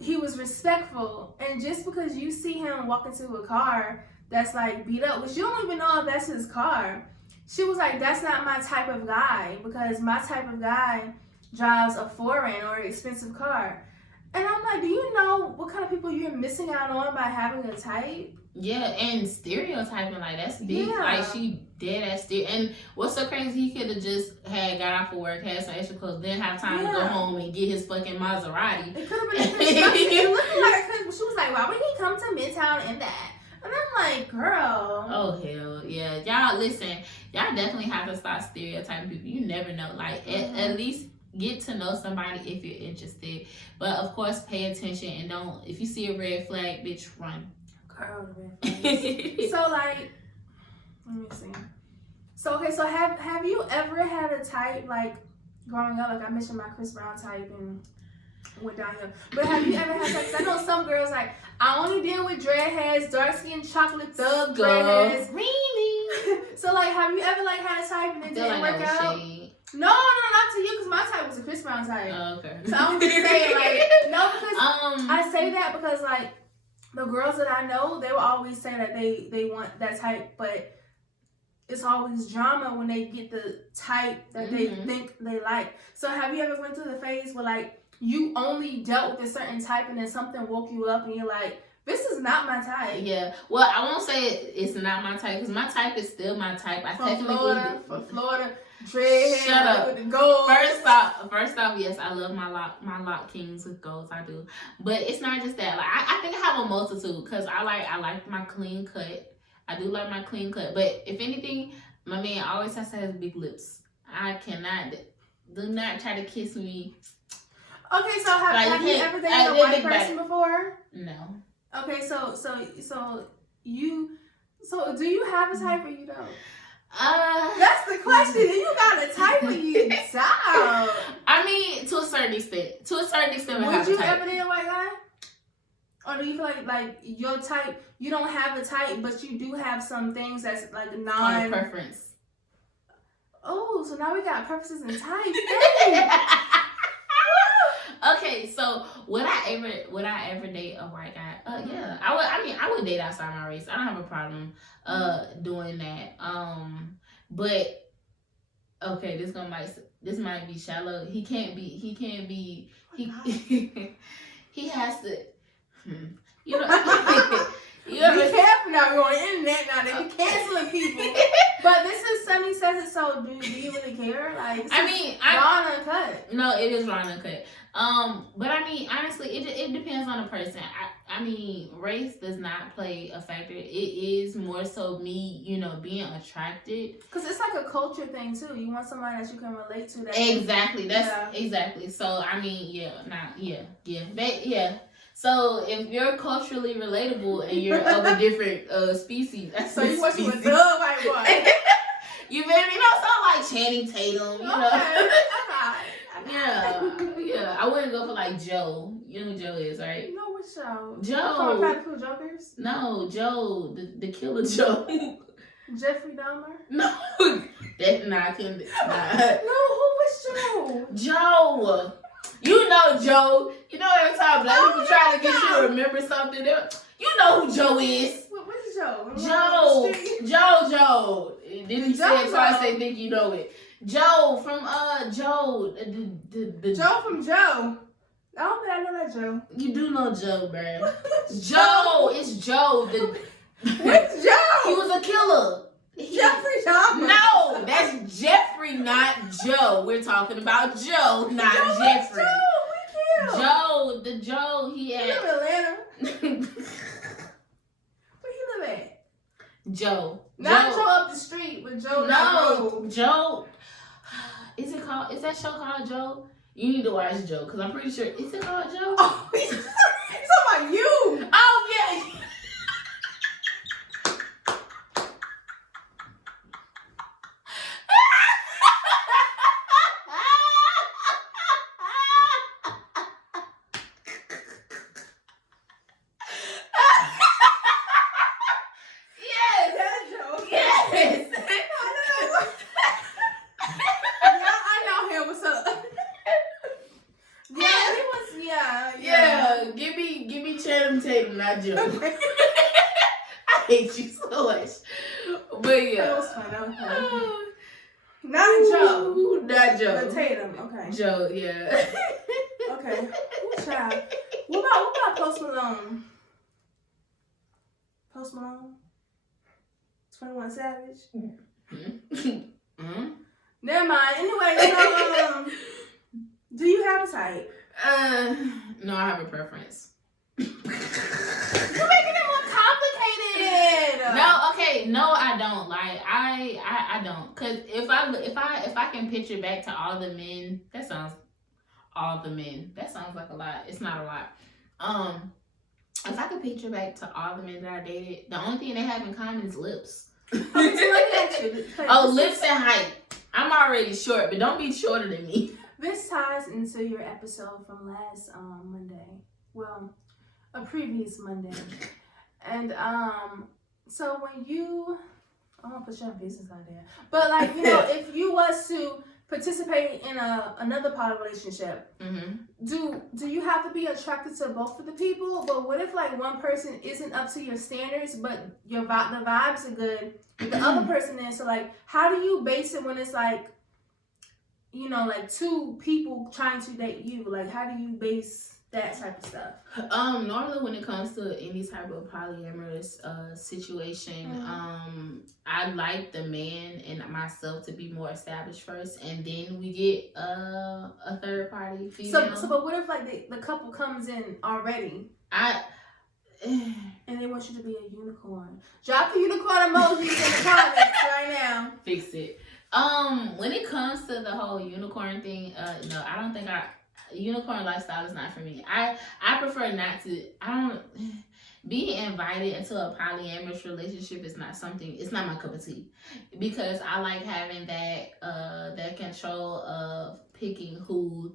He was respectful, and just because you see him walk into a car that's like beat up, which you don't even know if that's his car," she was like, "That's not my type of guy, because my type of guy drives a foreign or expensive car." And I'm like, do you know what kind of people you're missing out on by having a type? Yeah, and stereotyping, like, that's big. Yeah. Like, she dead ass and what's so crazy, he could have just got off of work, had some extra clothes, then have time to go home and get his fucking Maserati. It could have been it looked like a, she was like, "Why would he come to Midtown in that?" And I'm like, girl. Oh, hell yeah. Y'all, listen, y'all definitely have to stop stereotyping people. You never know. Like, at least get to know somebody if you're interested. But, of course, pay attention and don't, if you see a red flag, bitch, run. Girl, red flags. So, like, let me see. So, okay, so have you ever had a type, like, growing up? Like, I mentioned my Chris Brown type and went downhill. But have you ever had types? I know some girls, like, I only deal with dreadheads, dark skin, chocolate thug dreadheads. Really? So, like, have you ever, like, had a type and it didn't work out? No, not to you, because my type was a Chris Brown type. Oh, okay. So I'm just saying, like, no, because I say that because, like, the girls that I know, they will always say that they want that type, but it's always drama when they get the type that they think they like. So have you ever went through the phase where, like, you only dealt with a certain type and then something woke you up and you're like, this is not my type? Yeah. Well, I won't say it's not my type, because my type is still my type. From Florida. Dread. Shut up. With the gold. First off, yes, I love my lock kings with golds. I do, but it's not just that. Like, I think I have a multitude, because I like my clean cut. I do like my clean cut, but if anything, my man always has to have big lips. I cannot. Do not try to kiss me. Okay, so have you ever dated a white person before? No. Okay, so do you have a type or you don't? That's the question. You got a type or you don't? I mean, to a certain extent. Would you ever date a white guy? Or do you feel like your type, you don't have a type, but you do have some things that's like preference? Oh, so now we got preferences and types. Okay, so would I ever date a white guy? Yeah, I would date outside my race. I don't have a problem doing that. But okay, this might be shallow. He has to. You know. Be careful now. We're on the internet now. They be canceling people. But this is Sunny Says It. So do you really care? Like, raw and uncut. No, it is raw and uncut. But I mean, honestly, it depends on the person. I mean, race does not play a factor. It is more so me, you know, being attracted. Because it's like a culture thing too. You want somebody that you can relate to. Exactly. Exactly. So I mean, yeah. So if you're culturally relatable and you're of a different species, that's So you want you a species. good white boy. You feel me? You know, something like Channing Tatum, you know. Okay. Yeah. I wouldn't go for like Joe. You know who Joe is, right? You know what show? Joe. From Practical Jokers? No, Joe, the killer Joe. Jeffrey Dahmer? No, that I couldn't. Nah. No, who was Joe? Joe. You know Joe. You know every time black people try to get you to remember something, you know who Joe is. What's Joe? Joe. Then he said twice, they think you know it. Joe from Joe. The Joe from Joe. I don't think I know that Joe. You do know Joe, bruh. Joe, it's Joe. What's Joe? He was a killer. Jeffrey Dahmer. No, that's Jeffrey, not Joe. We're talking about Joe, not Jeffrey. Joe, the Joe, he He had. live in Atlanta. Where he live at? Joe. Not Joe up the street, but Joe. No, Joe. Is that show called Joe? You need to watch Joe, because I'm pretty sure. Is it called Joe? Oh, he's talking about you. Oh, yeah. Not Joe. I hate you so much. But yeah. That was fun. Not Joe. Not Joe. But Tatum. Okay. Joe, yeah. Okay. Ooh, child. What about Post Malone? Post Malone? 21 Savage? Mm-hmm. Never mind. Anyway, do you have a type? No, I have a preference. You're making it more complicated. No, okay, no, I don't. Like, I don't. Cause if I can picture back to all the men, that sounds like a lot. It's not a lot. If I could picture back to all the men that I dated, the only thing they have in common is lips. Oh, lips and height. I'm already short, but don't be shorter than me. This ties into your episode from last Monday. Well, a previous Monday. And so when you, I don't put your business out there, but like, you know, if you was to participate in another part of a relationship, do you have to be attracted to both of the people? But what if like one person isn't up to your standards, but the vibes are good, the other person is? So like, how do you base it when it's like, you know, like two people trying to date you? Like, how do you base that type of stuff? Normally when it comes to any type of polyamorous situation, I like the man and myself to be more established first, and then we get a third party female. So but what if like the couple comes in already? And they want you to be a unicorn. Drop the unicorn emojis in the comments right now. Fix it. When it comes to the whole unicorn thing, no, I don't think unicorn lifestyle is not for me. I prefer not to. Being invited into a polyamorous relationship is not something. It's not my cup of tea, because I like having that control of picking who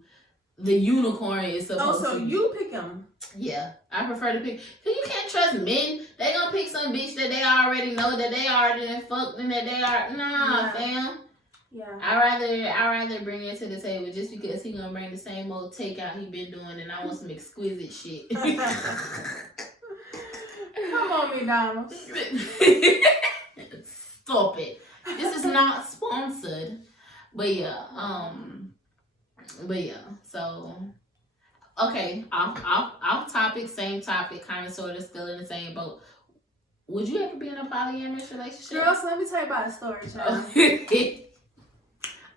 the unicorn is supposed to. Oh, so you pick them? Yeah, I prefer to pick. Cause you can't trust men. They gonna pick some bitch that they already know that they already done fucked and that they are fam. Yeah. I rather bring it to the table just because he gonna bring the same old takeout he been doing, and I want some exquisite shit. Come on, McDonald's. Stop it. This is not sponsored, but yeah. So okay, off topic, same topic, kind of sort of still in the same boat. Would you ever be in a polyamorous relationship? Girl, so let me tell you about a story, child.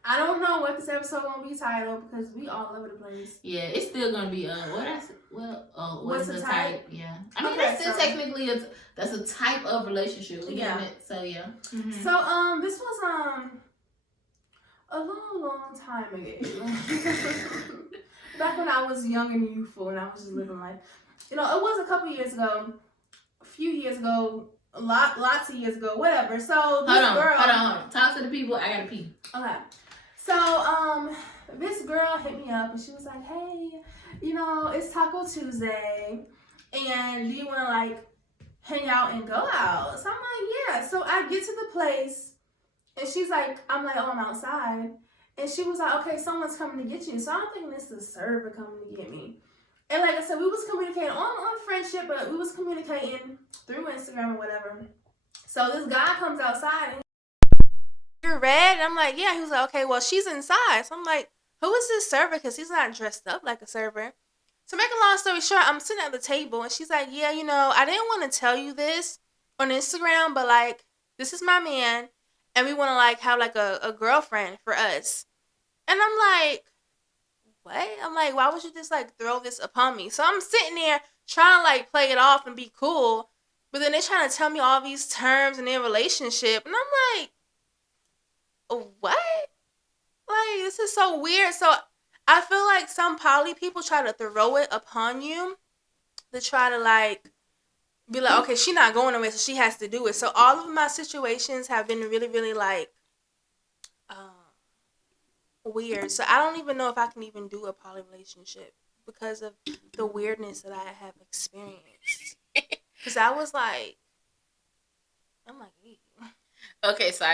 I don't know what this episode gonna be titled because we all over the place. Yeah, it's still gonna be what's the type? Yeah, I mean, okay, that's still technically that's a type of relationship. We yeah. it, so yeah. Mm-hmm. So this was a long time ago. Back when I was young and youthful and I was just living life. it was a couple years ago, a few years ago, lots of years ago, whatever. So this girl, hold on. Talk to the people. I gotta pee. Okay. So this girl hit me up and she was like, "Hey, it's Taco Tuesday, and do you want to like hang out and go out?" So I'm like, "Yeah." So I get to the place and she's like, I'm like, "Oh, I'm outside." And she was like, "Okay, someone's coming to get you." So I'm thinking it's the server coming to get me. And like I said, we was communicating on friendship, but we was communicating through Instagram or whatever. So this guy comes outside and "You're Red?" And I'm like, "Yeah." He was like, "Okay, well, she's inside." So I'm like, "Who is this server?" Because he's not dressed up like a server. So make a long story short, I'm sitting at the table and she's like, "Yeah, I didn't want to tell you this on Instagram, but like, this is my man and we want to like have like a girlfriend for us." And I'm like, "What?" I'm like, "Why would you just like throw this upon me?" So I'm sitting there trying to like play it off and be cool. But then they're trying to tell me all these terms in their relationship. And I'm like, what? Like, this is so weird. So I feel like some poly people try to throw it upon you to try to like be like, okay, she's not going nowhere, so she has to do it. So all of my situations have been really, really like weird. So I don't even know if I can even do a poly relationship because of the weirdness that I have experienced. Because I was like, I'm like, ew. Okay, so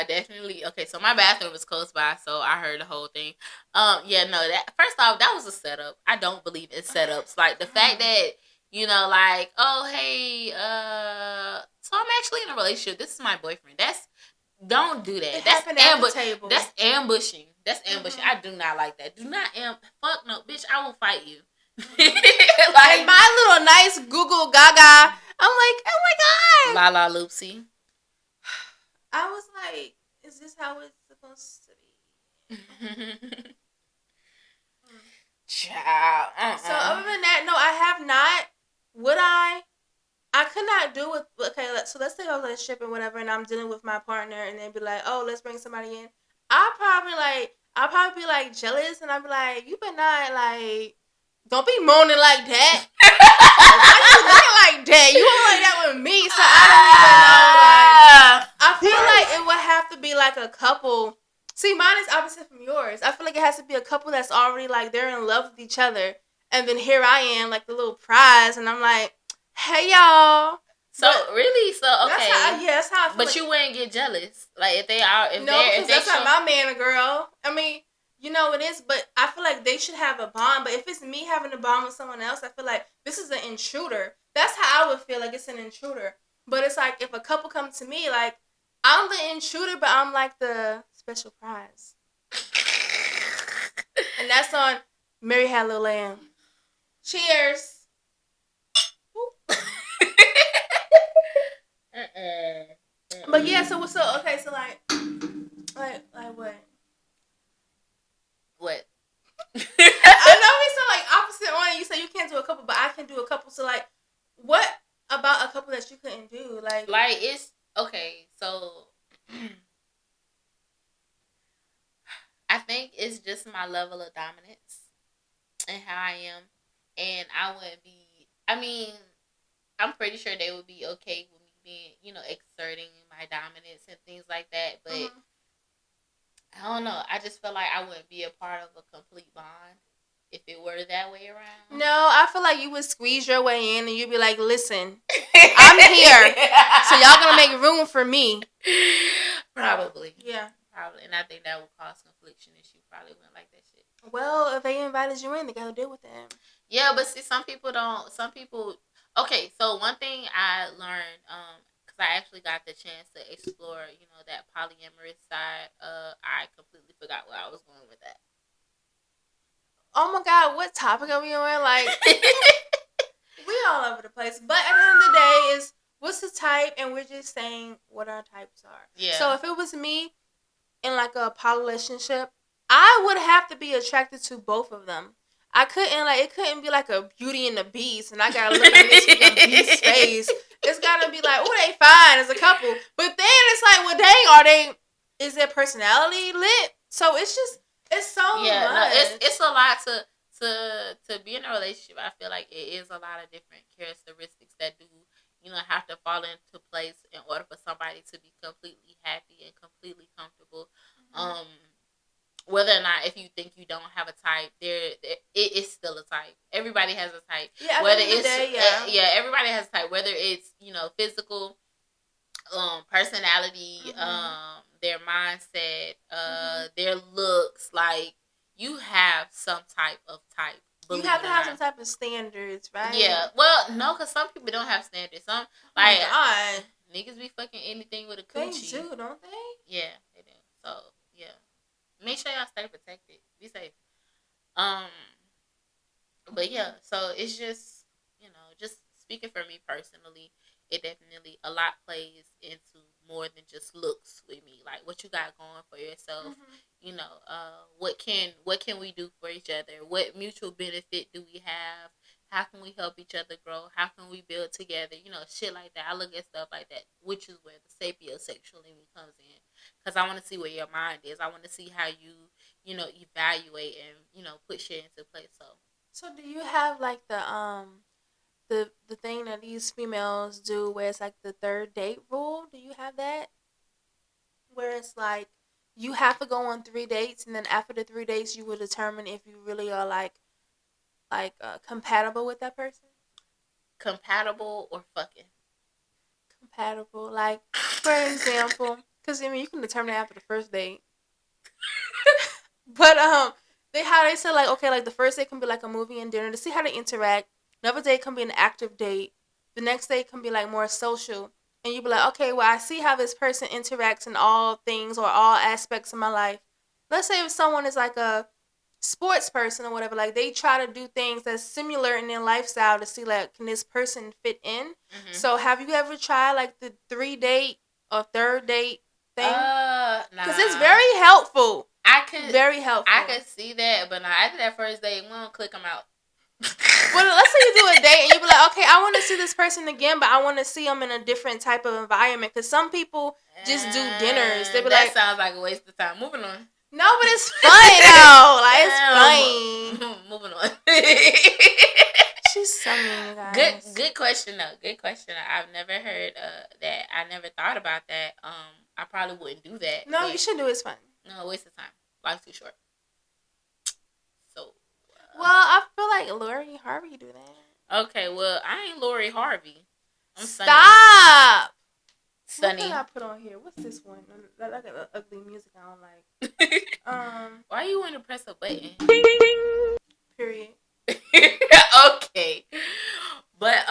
so my bathroom was close by, so I heard the whole thing. That first off, that was a setup. I don't believe in setups. Like the fact that, like, oh hey, so I'm actually in a relationship. This is my boyfriend. Don't do that. That's table. That's ambushing. That's ambushing. I do not like that. Do not fuck no, bitch, I will fight you. Like my little nice Goooo Gaga. I'm like, oh my god. La la loopsy. I was like, is this how it's supposed to be? Child. So other than that, no, I have not. Would I? I could not do it. Okay, so let's say I was in a relationship and whatever, and I'm dealing with my partner, and then be like, oh, let's bring somebody in. I'll probably be like jealous, and I'll be like, you better not like, don't be moaning like that. Why you looking like that? You were like that with me, so I don't even know. Like, I feel like it would have to be like a couple. See, mine is opposite from yours. I feel like it has to be a couple that's already like they're in love with each other, and then here I am, like the little prize, and I'm like, hey y'all. So really, okay. That's how I feel. But like, you wouldn't get jealous, like if they are, because that's not my man or girl. I mean, it is, but I feel like they should have a bond. But if it's me having a bond with someone else, I feel like this is an intruder. That's how I would feel, like it's an intruder. But it's like if a couple comes to me, like I'm the intruder, but I'm like the special prize. And that's on Mary Had a Little Lamb. Cheers. But yeah, so okay, so like what? What? I know we sound like opposite on it. You say you can't do a couple, but I can do a couple. So like, what about a couple that you couldn't do? Like it's okay. So I think it's just my level of dominance and how I am, and I wouldn't be. I mean, I'm pretty sure they would be okay with me being, exerting my dominance and things like that. But I don't know. I just feel like I wouldn't be a part of a complete bond if it were that way around. No, I feel like you would squeeze your way in and you'd be like, listen, I'm here. So y'all gonna make room for me. Probably. Yeah. Probably. And I think that would cause confliction and she probably wouldn't like that shit. Well, if they invited you in, they gotta deal with that. Yeah, but see, some people don't. Okay, so one thing I learned, because I actually got the chance to explore, that polyamorous side. I completely forgot where I was going with that. Oh my God, what topic are we on? Like, we all over the place. But at the end of the day, is what's the type, and we're just saying what our types are. Yeah. So if it was me in like a poly relationship, I would have to be attracted to both of them. I couldn't, like, it couldn't be like a Beauty and the Beast, and I gotta look at this with a beast's face. It's gotta be like, oh, they fine as a couple. But then it's like, well, dang, is their personality lit? So it's just, it's so much. No, it's a lot to be in a relationship, I feel like it is a lot of different characteristics that do, you know, have to fall into place in order for somebody to be completely happy and completely comfortable. Whether or not, if you think you don't have a type, it is still a type. Everybody has a type. Yeah, whether it's day, everybody has a type. Whether it's, you know, physical, personality, their mindset, their looks. Like, you have some type of type. You have to have some type of standards, right? Yeah. Well, no, because some people don't have standards. Some like niggas be fucking anything with a coochie. They do, don't they? Yeah, they do. So yeah. Make sure y'all stay protected. Be safe. But yeah, so it's just, you know, just speaking for me personally, it definitely a lot plays into more than just looks with me. Like, what you got going for yourself. You know, what can we do for each other? What mutual benefit do we have? How can we help each other grow? How can we build together? You know, shit like that. I look at stuff like that, which is where the sapiosexual in me comes in. Because I want to see where your mind is. I want to see how you know, evaluate and, you know, put shit into place. So do you have, like, the thing that these females do where it's, like, the third date rule? Do you have that? Where it's, like, you have to go on 3 dates, and then after the 3 dates, you will determine if you really are, like compatible with that person? Compatible or fucking? Compatible. Like, for example, because, I mean, you can determine after the first date. But, they say, like, okay, like, the first date can be, like, a movie and dinner to see how they interact. Another date can be an active date. The next date can be, like, more social. And you be like, okay, well, I see how this person interacts in all things or all aspects of my life. Let's say if someone is, like, a sports person or whatever, like, they try to do things that's similar in their lifestyle to see, like, can this person fit in? So have you ever tried, like, the 3-date or third date thing? Nah. Because it's very helpful. Very helpful. I could see that, but after that first date, we don't click them out. Well, let's say you do a date and you be like, okay, I want to see this person again, but I want to see them in a different type of environment. Because some people just do dinners. They be that like, sounds like a waste of time. Moving on. No, but it's funny though. Like, it's funny. Moving on. She's so mean, guys. Good question though. Good question. I've never heard that. I never thought about that. I probably wouldn't do that. No, you should do it. It's fun. No, waste of time. Life's too short. So. Well, I feel like Lori Harvey do that. Okay, well, I ain't Lori Harvey. I'm Stop. Sunny. What did I put on here? What's this one? That ugly music I don't like. Why you want to press a button? Period. Okay. But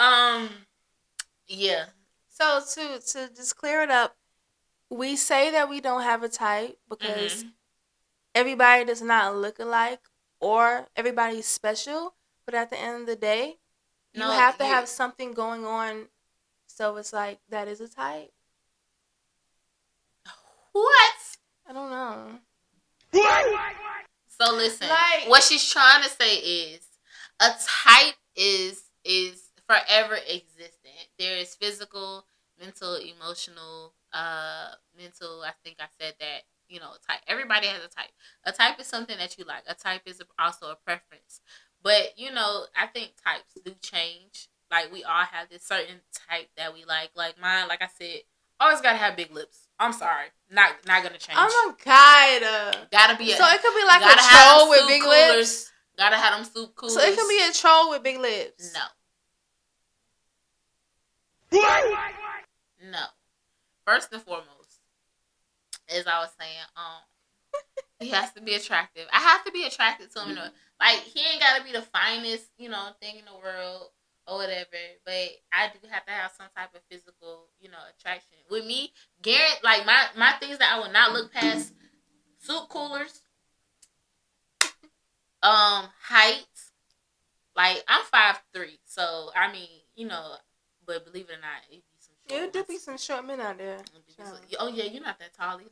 yeah. So to just clear it up, we say that we don't have a type because everybody does not look alike or everybody's special. But at the end of the day, you have to have something going on. So it's like, that is a type. What? I don't know. So listen, what she's trying to say is a type is forever existent. There is physical, mental, emotional, mental. I think I said that. You know, type. Everybody has a type. A type is something that you like. A type is also a preference. But you know, I think types do change. Like, we all have this certain type that we like. Like mine, like I said, always gotta have big lips. I'm sorry, not gonna change. Oh my god. Gotta be. So it could be like a troll with big lips. Gotta have them soup coolers. So it could be a troll with big lips. No. No. First and foremost, as I was saying, he has to be attractive. I have to be attracted to him. Like, he ain't gotta be the finest, you know, thing in the world or whatever, but I do have to have some type of physical, you know, attraction. With me, Garrett, like, my things that I would not look past: soup coolers, height. Like, I'm 5'3", so I mean, you know, but believe it or not, it be some short. It do be some short men out there. Oh yeah, you're not that tall either.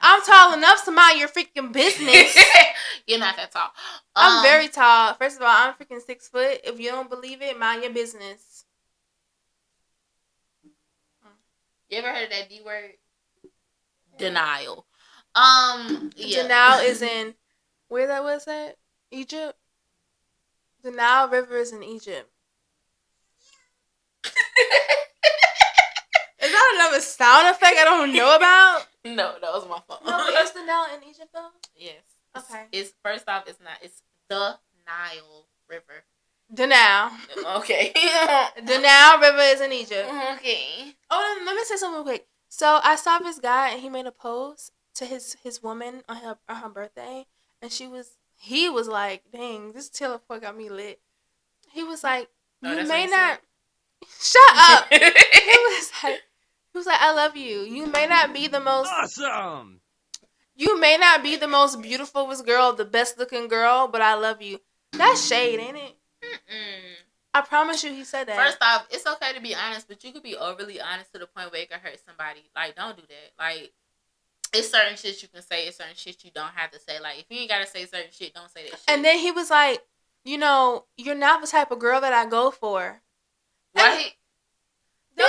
I'm tall enough to mind your freaking business. You're not that tall. I'm very tall. First of all, I'm freaking 6 foot. If you don't believe it, mind your business. You ever heard of that D word? Denial. Yeah. Denial is in, where that was at? Egypt? The Nile River is in Egypt. Is that another sound effect I don't know about? No, that was my fault. No, is the Nile in Egypt though? Yes. Okay. It's first off, it's not. It's the Nile River. The Nile. Okay. The Nile River is in Egypt. Okay. Oh, let me say something real quick. So I saw this guy and he made a post to his woman on her birthday, and he was like, "Dang, this teleport got me lit." He was like, "You may not." Shut up. He was like, "I love you. You may not be the most Awesome. You may not be the most beautifulest girl, the best looking girl, but I love you." That's shade, ain't it? Mm-mm. I promise you, he said that. First off, it's okay to be honest, but you could be overly honest to the point where it could hurt somebody. Like, don't do that. Like, it's certain shit you can say, it's certain shit you don't have to say. Like, if you ain't gotta say certain shit, don't say that shit. And then he was like, "You know, you're not the type of girl that I go for." Right? He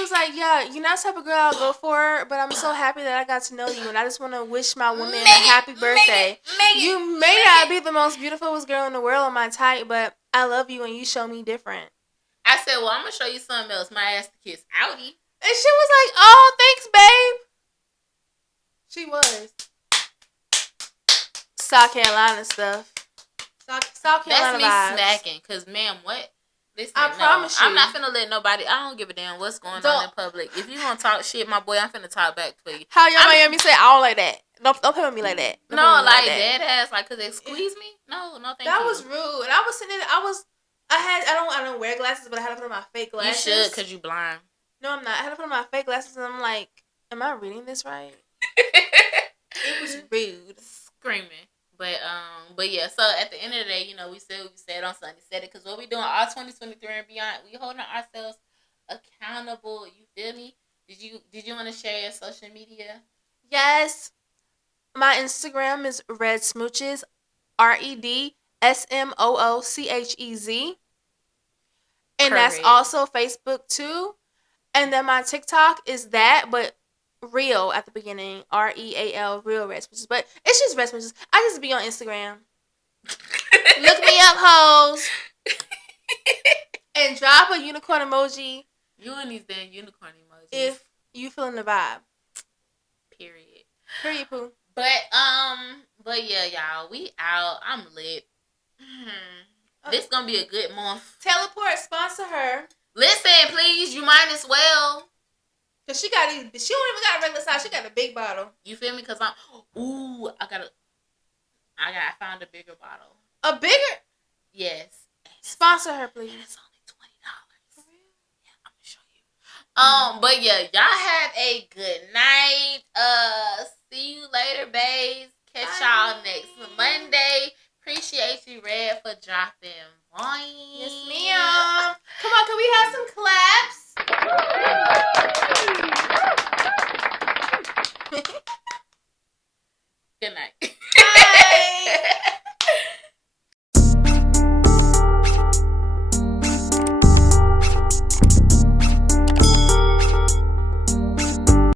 was like, "Yeah, you're not the type of girl I'll go for, but I'm so happy that I got to know you, and I just want to wish my woman a happy birthday. You may not be the most beautifulest girl in the world on my type, but I love you, and you show me different." I said, well, I'm gonna show you something else. My ass to kiss Audi. And she was like, "Oh, thanks, babe." She was. South Carolina stuff. South Carolina That's vibes. me smacking. Cause, ma'am, what? Listen, I promise you. I'm not finna let nobody. I don't give a damn what's going on in public. If you gonna talk shit, my boy, I'm finna talk back for you. How your Miami say, "I don't like that"? Don't play with me like that. Don't play No, with me like that. dead ass. Like, cause they squeeze me. No, thank you. That was rude. And I was sitting there, I don't wear glasses, but I had to put on my fake glasses. You should, cause you blind. No, I'm not. I had to put on my fake glasses, and I'm like, am I reading this right? It was rude. Screaming. But yeah, so at the end of the day, you know, we said what we said on Sunday, said it, because what we doing all 2023 and beyond, we holding ourselves accountable. You feel me? Did you want to share your social media? Yes. My Instagram is Red Smooches, RedSmoochez. And that's Correct. also Facebook too. And then my TikTok is that, but real at the beginning. REAL, real Red Smooches. But it's just Red Smooches. I just be on Instagram. Look me up, hoes. And drop a unicorn emoji. You and these damn unicorn emojis. If you feeling the vibe. Period. Period, poo. But yeah, y'all, we out. I'm lit. This gonna be a good month. Teleport, sponsor her. Listen, please, you might as well. Cause she don't even got a regular size. She got a big bottle. You feel me? Cause I found a bigger bottle. A bigger? Yes. Sponsor her, please. And it's only $20. Yeah, I'm gonna show you. But yeah, y'all have a good night. See you later, babes. Catch y'all next Monday. Appreciate you, Red, for dropping one. Yes, ma'am. Come on, can we have some claps? Good night. Bye.